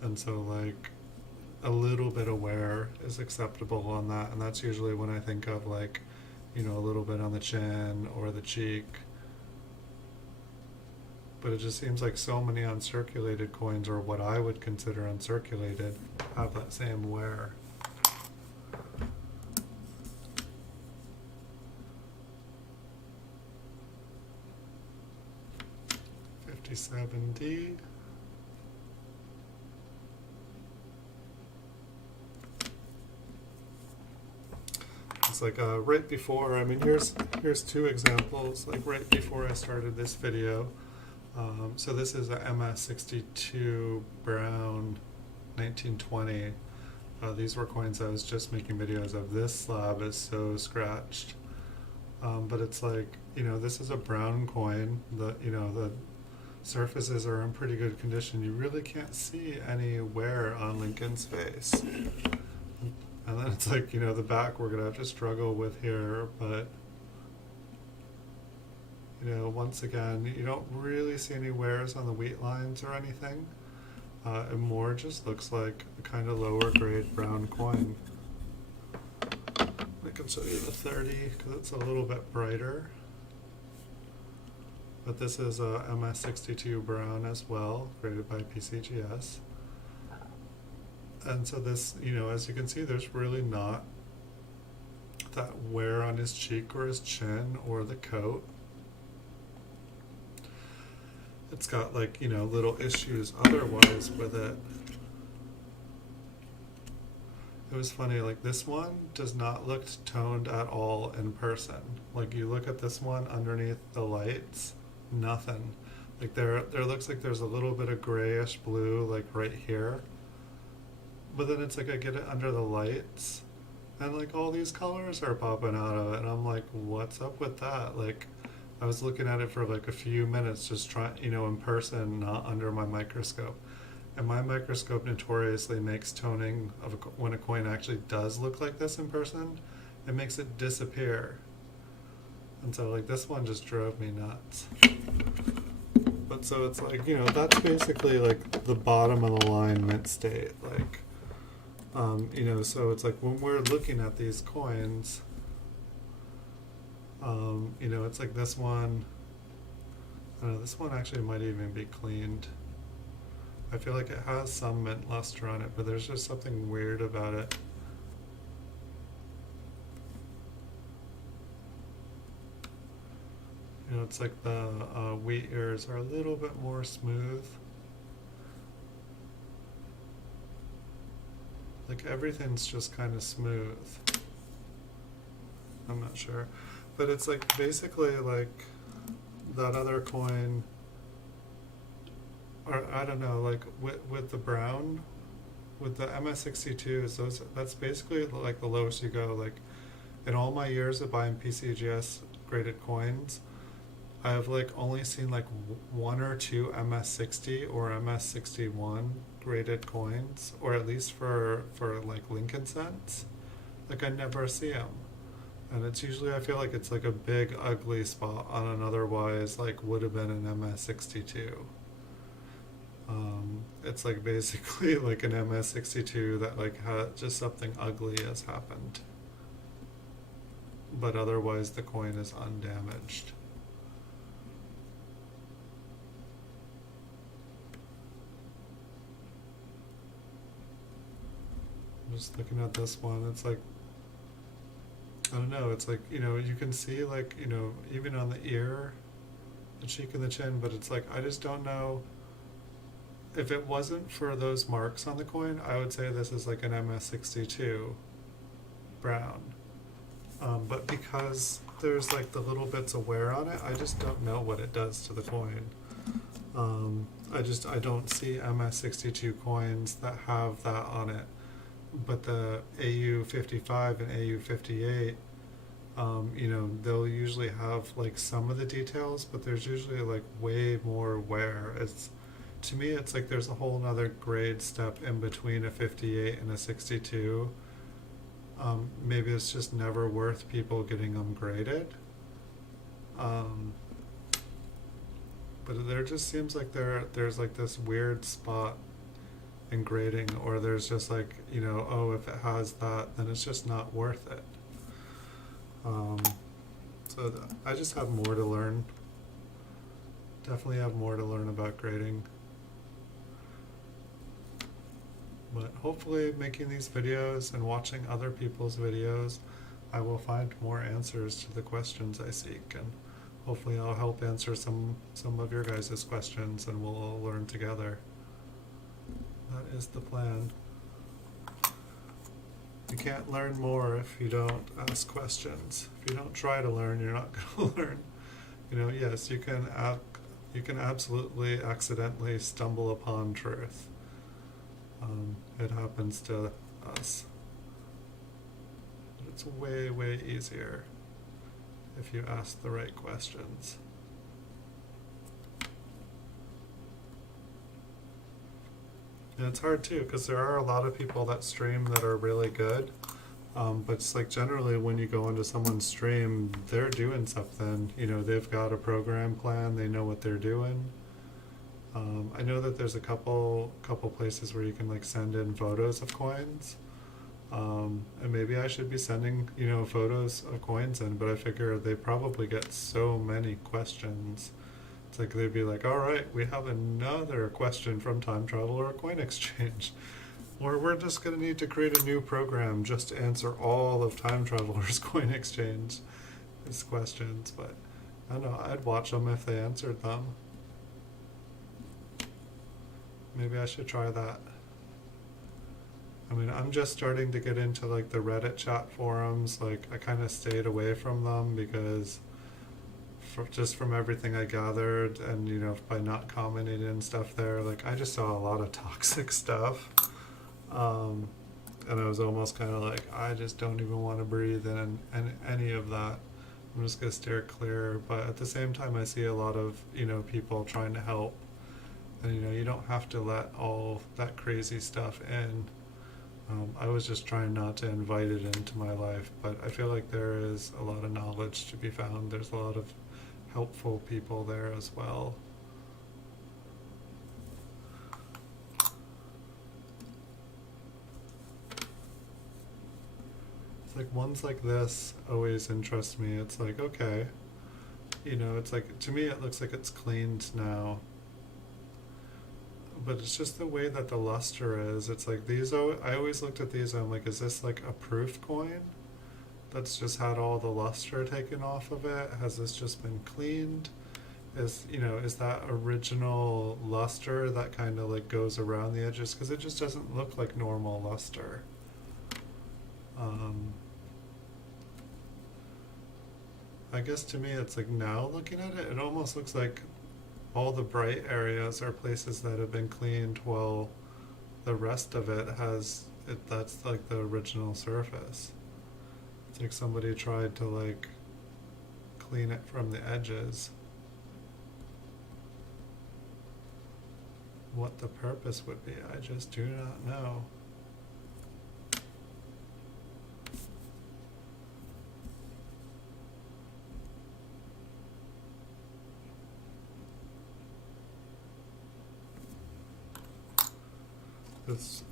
And so like a little bit of wear is acceptable on that, and that's usually when I think of like, you know, a little bit on the chin or the cheek. But it just seems like so many uncirculated coins, or what I would consider uncirculated, have that same wear. $57D. It's like right before, I mean, here's 2 examples, like right before I started this video. So this is a MS62 brown 1920. These were coins I was just making videos of. This slab is so scratched. But it's like, you know, this is a brown coin. You know, the surfaces are in pretty good condition. You really can't see any wear on Lincoln's face. And then it's like, you know, the back we're going to have to struggle with here, but, you know, once again, you don't really see any wears on the wheat lines or anything. It more just looks like a kind of lower grade brown coin. I can show you the 30 because it's a little bit brighter. But this is a MS62 brown as well, graded by PCGS. And so this, you know, as you can see, there's really not that wear on his cheek or his chin or the coat. It's got like, you know, little issues otherwise with it. It was funny, like this one does not look toned at all in person. Like you look at this one underneath the lights, nothing. Like there looks like there's a little bit of grayish blue like right here. But then it's like I get it under the lights and like all these colors are popping out of it, and I'm like, what's up with that? Like I was looking at it for like a few minutes just trying, you know, in person, not under my microscope. And my microscope notoriously makes toning of when a coin actually does look like this in person, it makes it disappear. And so like this one just drove me nuts. But so it's like, you know, that's basically like the bottom of the line mint state. Like, you know, so it's like when we're looking at these coins, you know, it's like this one, I don't know, this one actually might even be cleaned. I feel like it has some mint luster on it, but there's just something weird about it. You know, it's like the wheat ears are a little bit more smooth. Like everything's just kind of smooth. I'm not sure. But it's like basically like that other coin, or I don't know, like with the brown, with the MS62s, that's basically like the lowest you go. Like in all my years of buying PCGS graded coins, I've like only seen like one or two MS60 or MS61 graded coins, or at least for like Lincoln cents. Like I never see them, and it's usually I feel like it's like a big ugly spot on an otherwise like would have been an MS62. It's like basically like an MS62 that like just something ugly has happened, but otherwise the coin is undamaged. I'm just looking at this one, it's like, I don't know, it's like, you know, you can see like, you know, even on the ear, the cheek and the chin, but it's like, I just don't know. If it wasn't for those marks on the coin, I would say this is like an MS62 brown. But because there's like the little bits of wear on it, I just don't know what it does to the coin. I don't see MS62 coins that have that on it. But the AU55 and AU58, you know, they'll usually have like some of the details, but there's usually like way more wear. To me, it's like there's a whole nother grade step in between a 58 and a 62. Maybe it's just never worth people getting them graded. But there just seems like there's like this weird spot in grading, or there's just like, you know, oh, if it has that, then it's just not worth it. I just have more to learn. Definitely have more to learn about grading. But hopefully making these videos and watching other people's videos, I will find more answers to the questions I seek, and hopefully I'll help answer some of your guys' questions, and we'll all learn together. That is the plan. You can't learn more if you don't ask questions. If you don't try to learn, you're not going to learn. You know, yes, you can absolutely accidentally stumble upon truth. It happens to us. But it's way, way easier if you ask the right questions. And it's hard too, because there are a lot of people that stream that are really good. But it's like generally when you go into someone's stream, they're doing something. You know, they've got a program plan, they know what they're doing. I know that there's a couple places where you can like send in photos of coins. And maybe I should be sending, you know, photos of coins in, but I figure they probably get so many questions. It's like they'd be like, all right, we have another question from Time Traveler Coin Exchange. Or we're just going to need to create a new program just to answer all of Time Traveler's Coin Exchange questions. But I don't know, I'd watch them if they answered them. Maybe I should try that. I mean, I'm just starting to get into like the Reddit chat forums. Like I kind of stayed away from them because just from everything I gathered, and you know, by not commenting and stuff there, like I just saw a lot of toxic stuff. And I was almost kind of like, I just don't even want to breathe in any of that. I'm just going to steer clear. But at the same time, I see a lot of, you know, people trying to help. And, you know, you don't have to let all that crazy stuff in. I was just trying not to invite it into my life. But I feel like there is a lot of knowledge to be found. There's a lot of helpful people there as well. Like ones like this always interest me. It's like, okay, you know, it's like, to me it looks like it's cleaned now, but it's just the way that the luster is. It's like these, I always looked at these and I'm like, is this like a proof coin that's just had all the luster taken off of it? Has this just been cleaned? You know, is that original luster that kind of like goes around the edges? Because it just doesn't look like normal luster. I guess to me it's like now looking at it, it almost looks like all the bright areas are places that have been cleaned while the rest of it has it, that's like the original surface. It's like somebody tried to like clean it from the edges. What the purpose would be, I just do not know.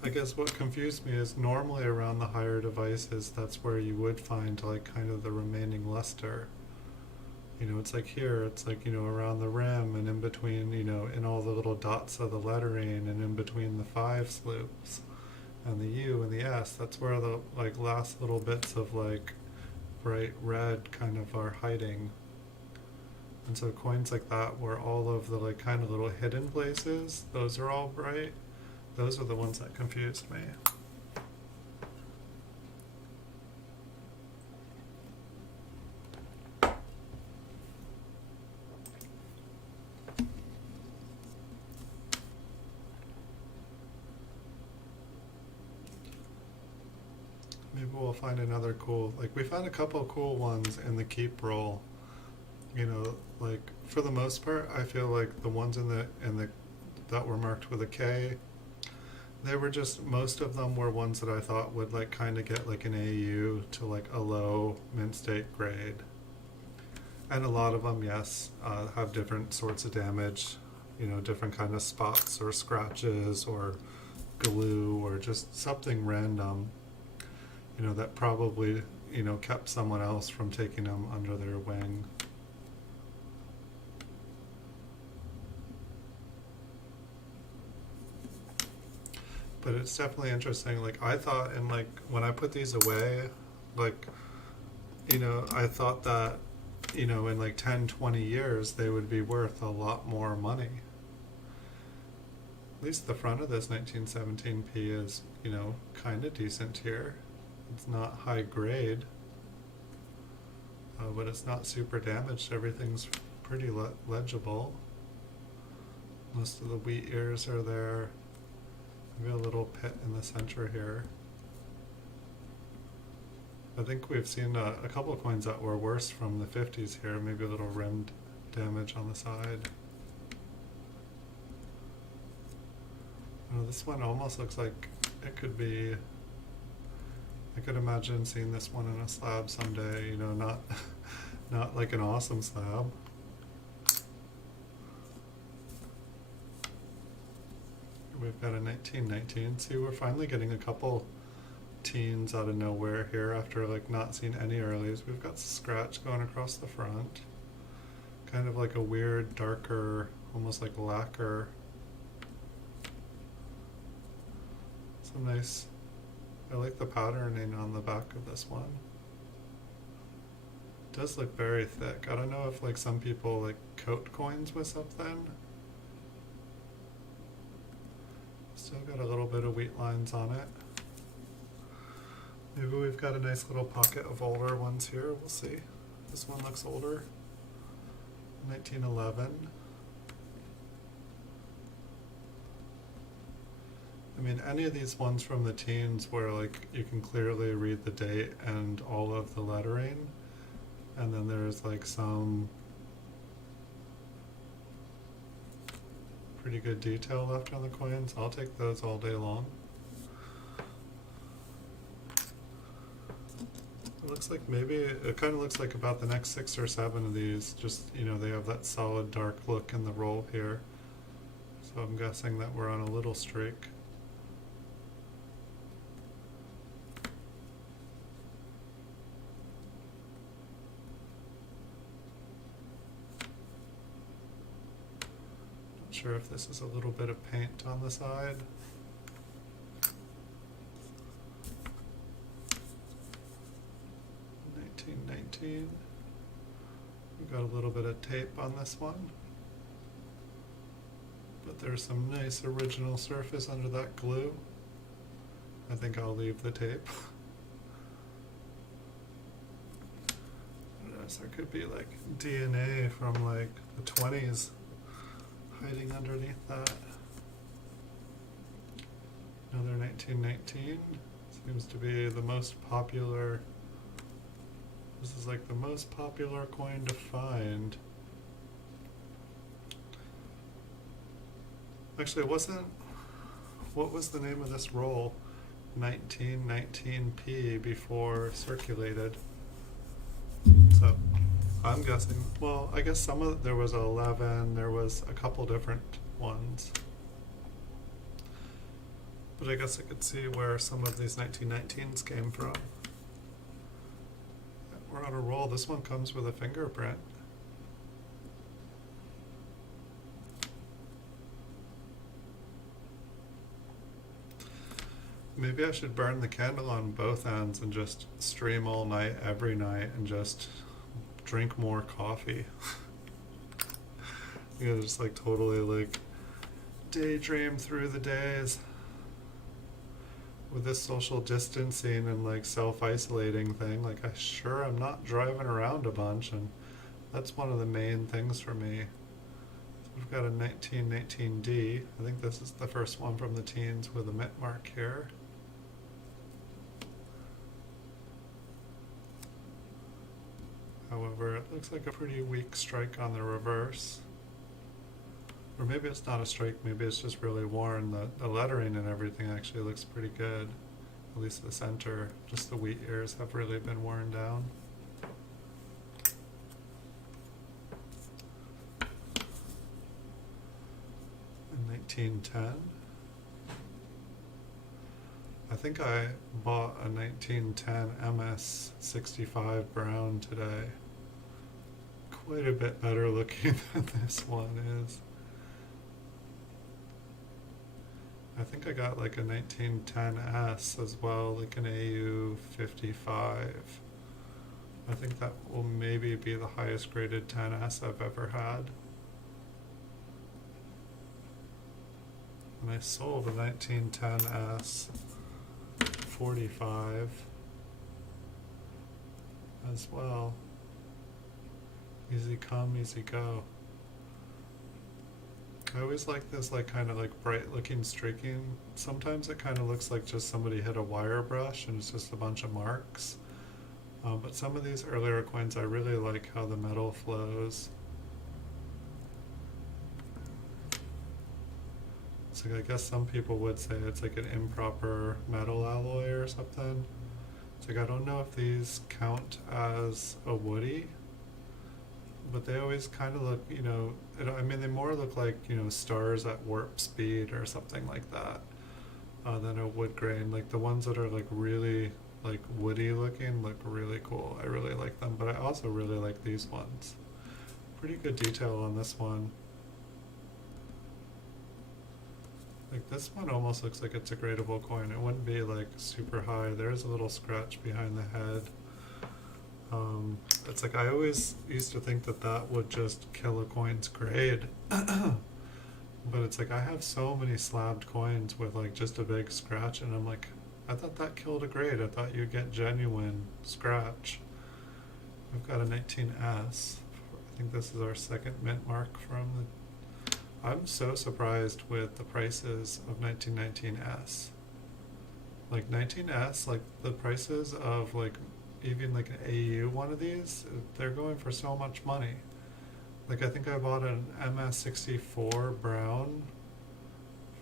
I guess what confused me is normally around the higher devices, that's where you would find like kind of the remaining luster. You know, it's like here, it's like, you know, around the rim and in between, you know, in all the little dots of the lettering and in between the 5 sloops and the U and the S, that's where the like last little bits of like bright red kind of are hiding. And so coins like that where all of the like kind of little hidden places, those are all bright. Those are the ones that confused me. Maybe we'll find another cool, like we found a couple cool ones in the keep roll. You know, like for the most part, I feel like the ones in the that were marked with a K, they were just, most of them were ones that I thought would like kind of get like an AU to like a low mint state grade. And a lot of them, yes, have different sorts of damage, you know, different kind of spots or scratches or glue or just something random, you know, that probably, you know, kept someone else from taking them under their wing. But it's definitely interesting. Like I thought, and like when I put these away, like, you know, I thought that, you know, in like 10, 20 years, they would be worth a lot more money. At least the front of this 1917p is, you know, kind of decent here. It's not high grade, but it's not super damaged. Everything's pretty legible. Most of the wheat ears are there. Maybe a little pit in the center here. I think we've seen a couple of coins that were worse from the 50s here. Maybe a little rim damage on the side. Oh, this one almost looks like it could be, I could imagine seeing this one in a slab someday, you know, not not like an awesome slab. We've got a 1919. See, we're finally getting a couple teens out of nowhere here after like not seeing any earlies. We've got scratch going across the front. Kind of like a weird, darker, almost like lacquer. Some nice, I like the patterning on the back of this one. It does look very thick. I don't know if like some people like coat coins with something. Still got a little bit of wheat lines on it. Maybe we've got a nice little pocket of older ones here. We'll see. This one looks older. 1911. I mean, any of these ones from the teens where like you can clearly read the date and all of the lettering, and then there's like some pretty good detail left on the coins. I'll take those all day long. It looks like maybe, it kind of looks like about the next 6 or 7 of these, just, you know, they have that solid dark look in the roll here. So I'm guessing that we're on a little streak. Not sure if this is a little bit of paint on the side. We've got a little bit of tape on this one, but there's some nice original surface under that glue. I think I'll leave the tape. honest, there could be like DNA from like the 20s hiding underneath that. Another 1919 seems to be the most popular. This is like the most popular coin to find. Actually, it wasn't. What was the name of this roll? 1919p before circulated. So I'm guessing, well, I guess there was 11, there was a couple different ones. But I guess I could see where some of these 1919s came from. We're on a roll. This one comes with a fingerprint. Maybe I should burn the candle on both ends and just stream all night, every night, and just drink more coffee. You know, just like totally like daydream through the days. With this social distancing and like self-isolating thing, like I'm not driving around a bunch, and that's one of the main things for me. So we've got a 1919D. I think this is the first one from the teens with a mint mark here. However, it looks like a pretty weak strike on the reverse. Or maybe it's not a strike, maybe it's just really worn. The lettering and everything actually looks pretty good. At least the center, just the wheat ears have really been worn down. In 1910, I think I bought a 1910 MS65 brown today. Quite a bit better looking than this one is. I think I got like a 1910S as well, like an AU 55. I think that will maybe be the highest graded 10S I've ever had. And I sold a 1910S 45 as well. Easy come, easy go. I always like this like kind of like bright looking streaking. Sometimes it kind of looks like just somebody hit a wire brush and it's just a bunch of marks. But some of these earlier coins, I really like how the metal flows. So I guess some people would say it's like an improper metal alloy or something. It's like I don't know if these count as a woody, but they always kind of look, you know, I mean, they more look like, you know, stars at warp speed or something like that than a wood grain. Like the ones that are like really like woody looking look really cool. I really like them, but I also really like these ones. Pretty good detail on this one. Like this one almost looks like it's a gradable coin. It wouldn't be like super high. There's a little scratch behind the head. It's like I always used to think that that would just kill a coin's grade. But it's like I have so many slabbed coins with like just a big scratch, and I'm like, I thought that killed a grade. I thought you'd get genuine scratch. We've got a 19S. I think this is our second mint mark from the... I'm so surprised with the prices of 1919S. Like 19S, like the prices of like even like an AU one of these, they're going for so much money. Like I think I bought an MS64 brown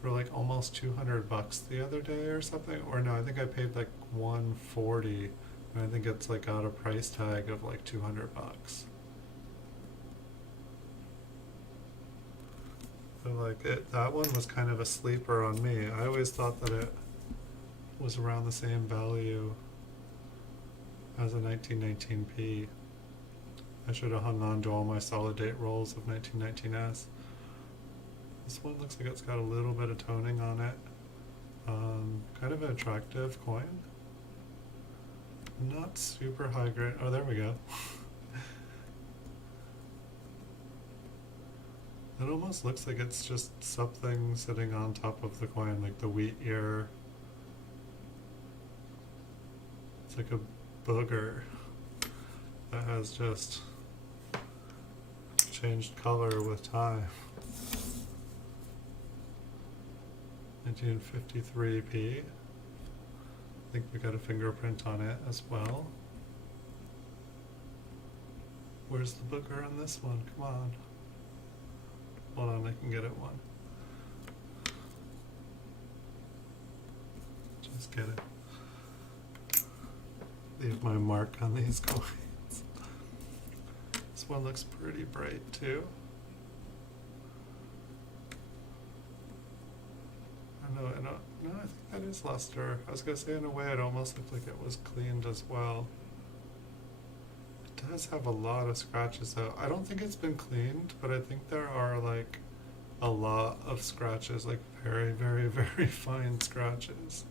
for like almost $200 the other day or something. Or no, I think I paid like $140, and I think it's like got a price tag of like $200. So like that one was kind of a sleeper on me. I always thought that it was around the same value as a 1919p. I should have hung on to all my solid date rolls of 1919s. This one looks like it's got a little bit of toning on it. Kind of an attractive coin. Not super high grade. Oh, there we go. It almost looks like it's just something sitting on top of the coin, like the wheat ear. It's like a booger. that has just changed color with time. 1953p. I think we got a fingerprint on it as well. Where's the booger on this one? Come on. Hold on, I can get it one. Just get it. Leave my mark on these coins. This one looks pretty bright too. No, I think that is luster. I was gonna say in a way it almost looked like it was cleaned as well. It does have a lot of scratches though. I don't think it's been cleaned, but I think there are like a lot of scratches, like very, very, very fine scratches.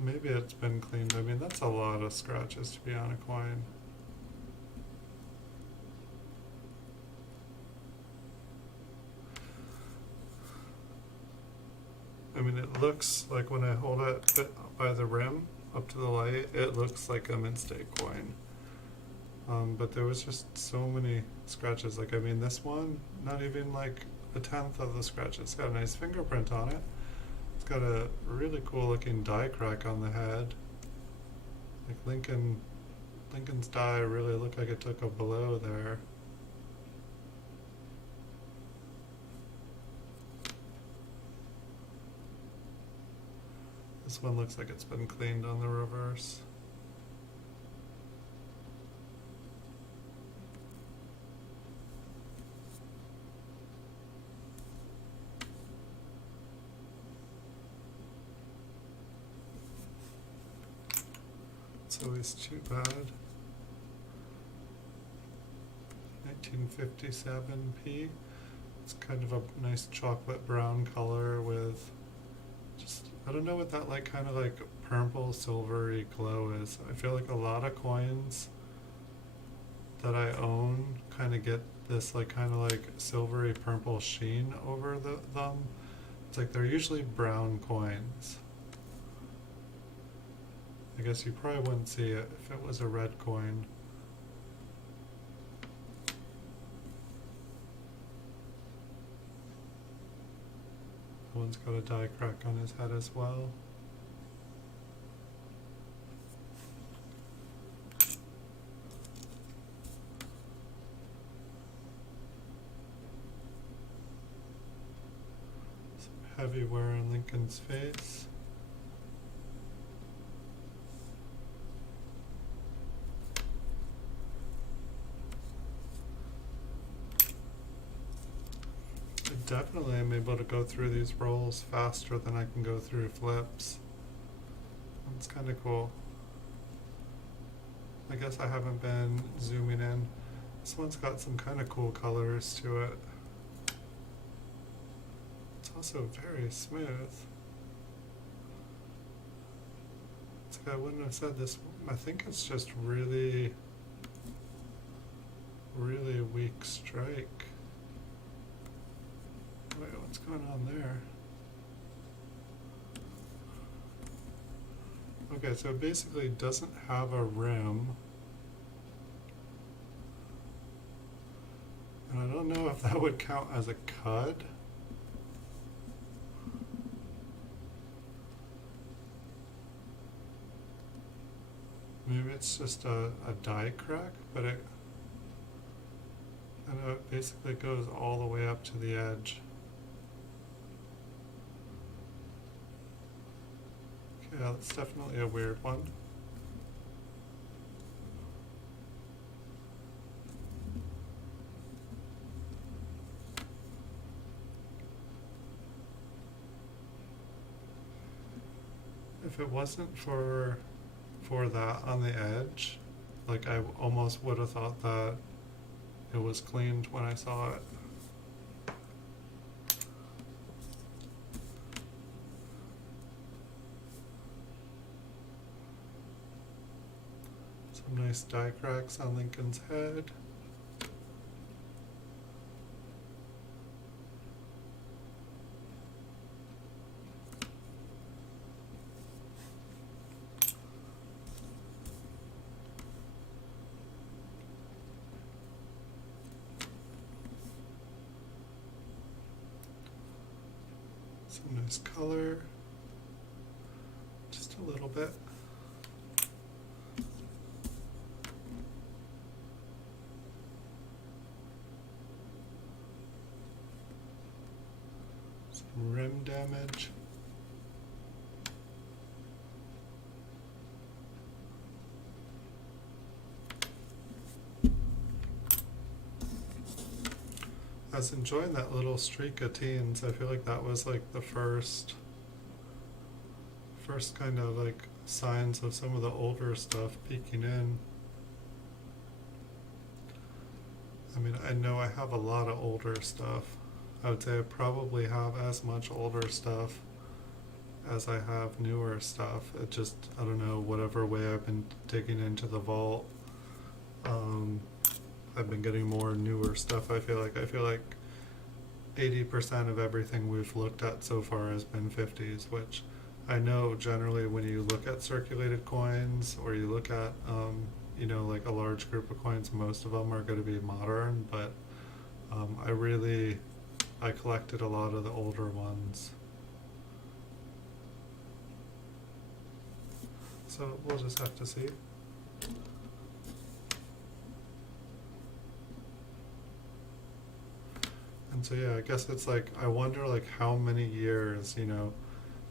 Maybe it's been cleaned. I mean, that's a lot of scratches to be on a coin. I mean, it looks like when I hold it by the rim up to the light, it looks like a mint-state coin. But there was just so many scratches. Like, I mean, this one, not even like a tenth of the scratches. It's got a nice fingerprint on it. It's got a really cool looking die crack on the head. Like Lincoln's die really looked like it took a blow there. This one looks like it's been cleaned on the reverse. It's always too bad. 1957p. It's kind of a nice chocolate brown color with just, I don't know what that like kind of like purple silvery glow is. I feel like a lot of coins that I own kind of get this like kind of like silvery purple sheen over them. It's like they're usually brown coins. I guess you probably wouldn't see it if it was a red coin. That one's got a die crack on his head as well. Some heavy wear on Lincoln's face. Definitely I'm able to go through these rolls faster than I can go through flips. That's kind of cool. I guess I haven't been zooming in. This one's got some kind of cool colors to it. It's also very smooth. It's like I wouldn't have said this. I think it's just really, really weak strike. Wait, what's going on there? Okay, so it basically doesn't have a rim. And I don't know if that would count as a cud. Maybe it's just a die crack, but I know it basically goes all the way up to the edge. Yeah, that's definitely a weird one. If it wasn't for that on the edge, like I almost would have thought that it was cleaned when I saw it. Some nice die cracks on Lincoln's head. Some nice color. Just a little bit. Some rim damage. I was enjoying that little streak of teens. I feel like that was like the first kind of like signs of some of the older stuff peeking in. I mean, I know I have a lot of older stuff. I would say I probably have as much older stuff as I have newer stuff. It just, I don't know, whatever way I've been digging into the vault, I've been getting more newer stuff. I feel like 80% of everything we've looked at so far has been 50s, which I know generally when you look at circulated coins or you look at, you know, like a large group of coins, most of them are going to be modern, but I collected a lot of the older ones. So we'll just have to see. And so yeah, I guess it's like, I wonder like how many years, you know,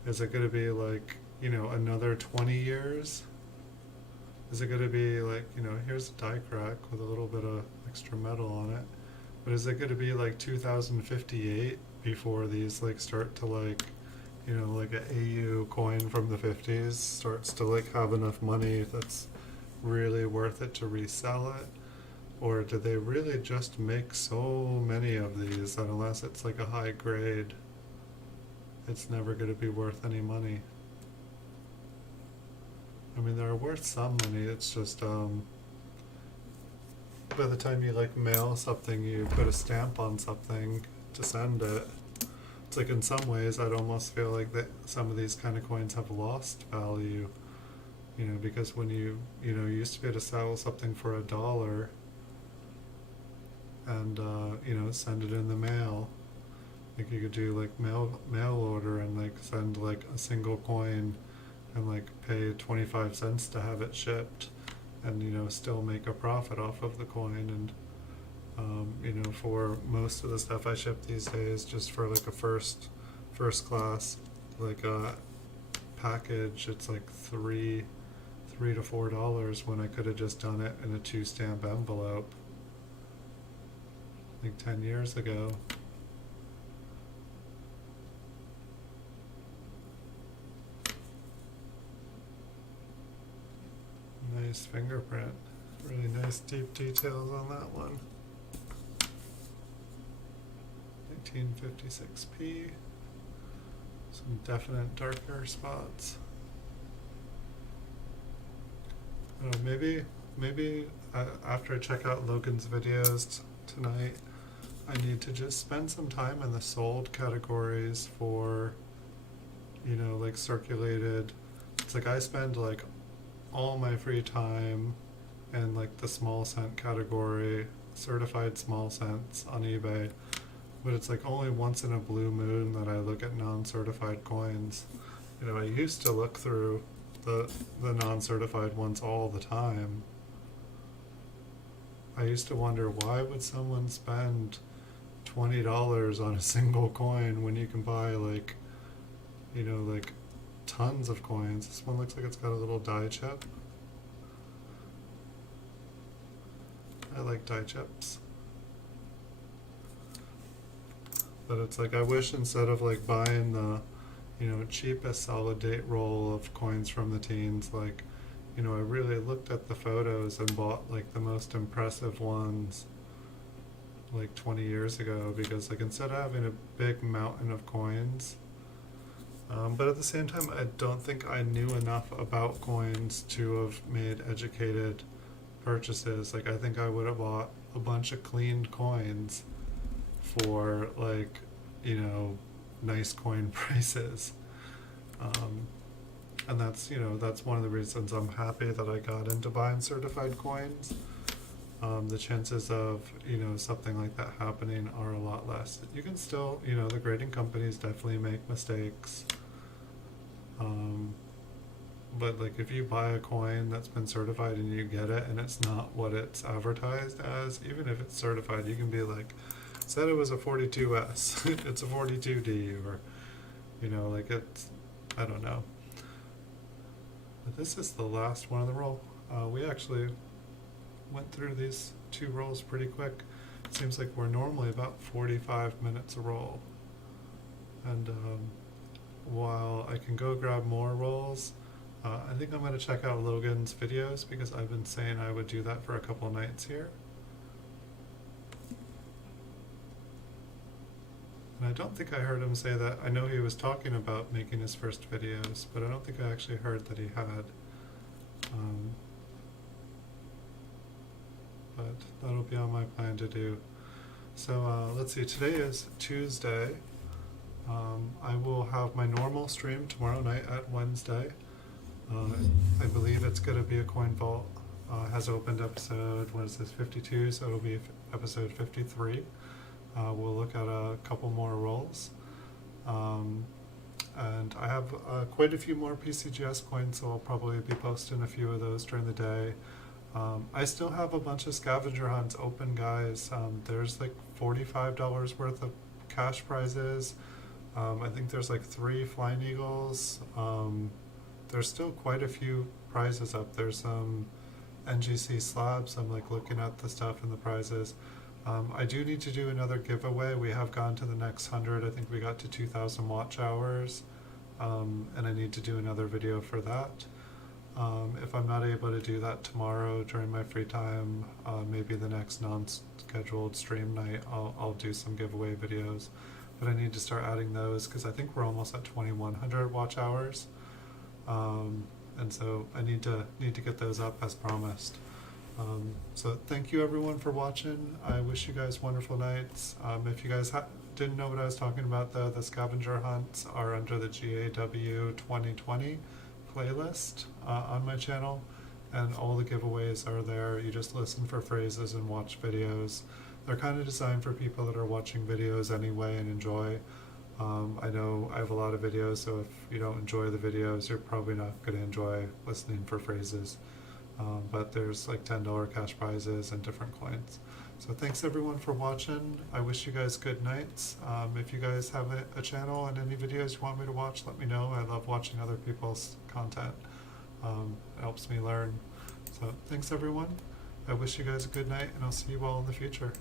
is it going to be like, you know, another 20 years? Is it going to be like, you know, here's a die crack with a little bit of extra metal on it, but is it going to be like 2058 before these like start to like, you know, like an AU coin from the 50s starts to like have enough money that's really worth it to resell it? Or do they really just make so many of these that unless it's like a high grade, it's never going to be worth any money? I mean, they're worth some money, it's just, by the time you like mail something, you put a stamp on something to send it. It's like in some ways, I'd almost feel like that some of these kind of coins have lost value, you know, because when you used to be able to sell something for $1 and, you know, send it in the mail. Like you could do like mail order and like send like a single coin and like pay 25 cents to have it shipped and, you know, still make a profit off of the coin. And, you know, for most of the stuff I ship these days, just for like a first class, like a package, it's like $3 to $4 when I could have just done it in a 2-stamp envelope. Like 10 years ago. Nice fingerprint. Really nice deep details on that one. 1956p. Some definite darker spots. Maybe after I check out Logan's videos tonight, I need to just spend some time in the sold categories for, you know, like circulated. It's like I spend like all my free time in like the small cent category, certified small cents on eBay, but it's like only once in a blue moon that I look at non-certified coins. You know, I used to look through the non-certified ones all the time. I used to wonder, why would someone spend $20 on a single coin when you can buy like, you know, like tons of coins. This one looks like it's got a little die chip. I like die chips. But it's like, I wish instead of like buying the, you know, cheapest solid date roll of coins from the teens, like, you know, I really looked at the photos and bought like the most impressive ones like 20 years ago, because like instead of having a big mountain of coins, but at the same time I don't think I knew enough about coins to have made educated purchases. Like I think I would have bought a bunch of cleaned coins for like, you know, nice coin prices. And that's, you know, that's one of the reasons I'm happy that I got into buying certified coins. the chances of, you know, something like that happening are a lot less. You can still, you know, the grading companies definitely make mistakes. But like if you buy a coin that's been certified and you get it and it's not what it's advertised as, even if it's certified, you can be like, said it was a 42S, it's a 42D, or, you know, like it's, I don't know. But this is the last one of the roll. We actually went through these 2 rolls pretty quick. It seems like we're normally about 45 minutes a roll. And while I can go grab more rolls, I think I'm going to check out Logan's videos because I've been saying I would do that for a couple nights here. And I don't think I heard him say that. I know he was talking about making his first videos, but I don't think I actually heard that he had. But that'll be on my plan to do. So let's see, today is Tuesday. I will have my normal stream tomorrow night at Wednesday. I believe it's going to be a Coin Vault. Has opened episode, what is this, 52, so it'll be episode 53. We'll look at a couple more rolls. And I have quite a few more PCGS coins, so I'll probably be posting a few of those during the day. I still have a bunch of scavenger hunts open, guys. There's like $45 worth of cash prizes. I think there's like 3 Flying Eagles. There's still quite a few prizes up. There's some NGC slabs. I'm like looking at the stuff and the prizes. I do need to do another giveaway. We have gone to the next 100. I think we got to 2,000 watch hours. And I need to do another video for that. If I'm not able to do that tomorrow during my free time, maybe the next non-scheduled stream night, I'll do some giveaway videos. But I need to start adding those because I think we're almost at 2,100 watch hours. And so I need to get those up as promised. So thank you everyone for watching. I wish you guys wonderful nights. If you guys didn't know what I was talking about though, the scavenger hunts are under the GAW 2020 playlist on my channel, and all the giveaways are there. You just listen for phrases and watch videos. They're kind of designed for people that are watching videos anyway and enjoy. I know I have a lot of videos, so if you don't enjoy the videos, you're probably not going to enjoy listening for phrases. But there's like $10 cash prizes and different coins. So thanks everyone for watching. I wish you guys good nights. If you guys have a channel and any videos you want me to watch, let me know. I love watching other people's content. It helps me learn. So thanks everyone. I wish you guys a good night, and I'll see you all in the future.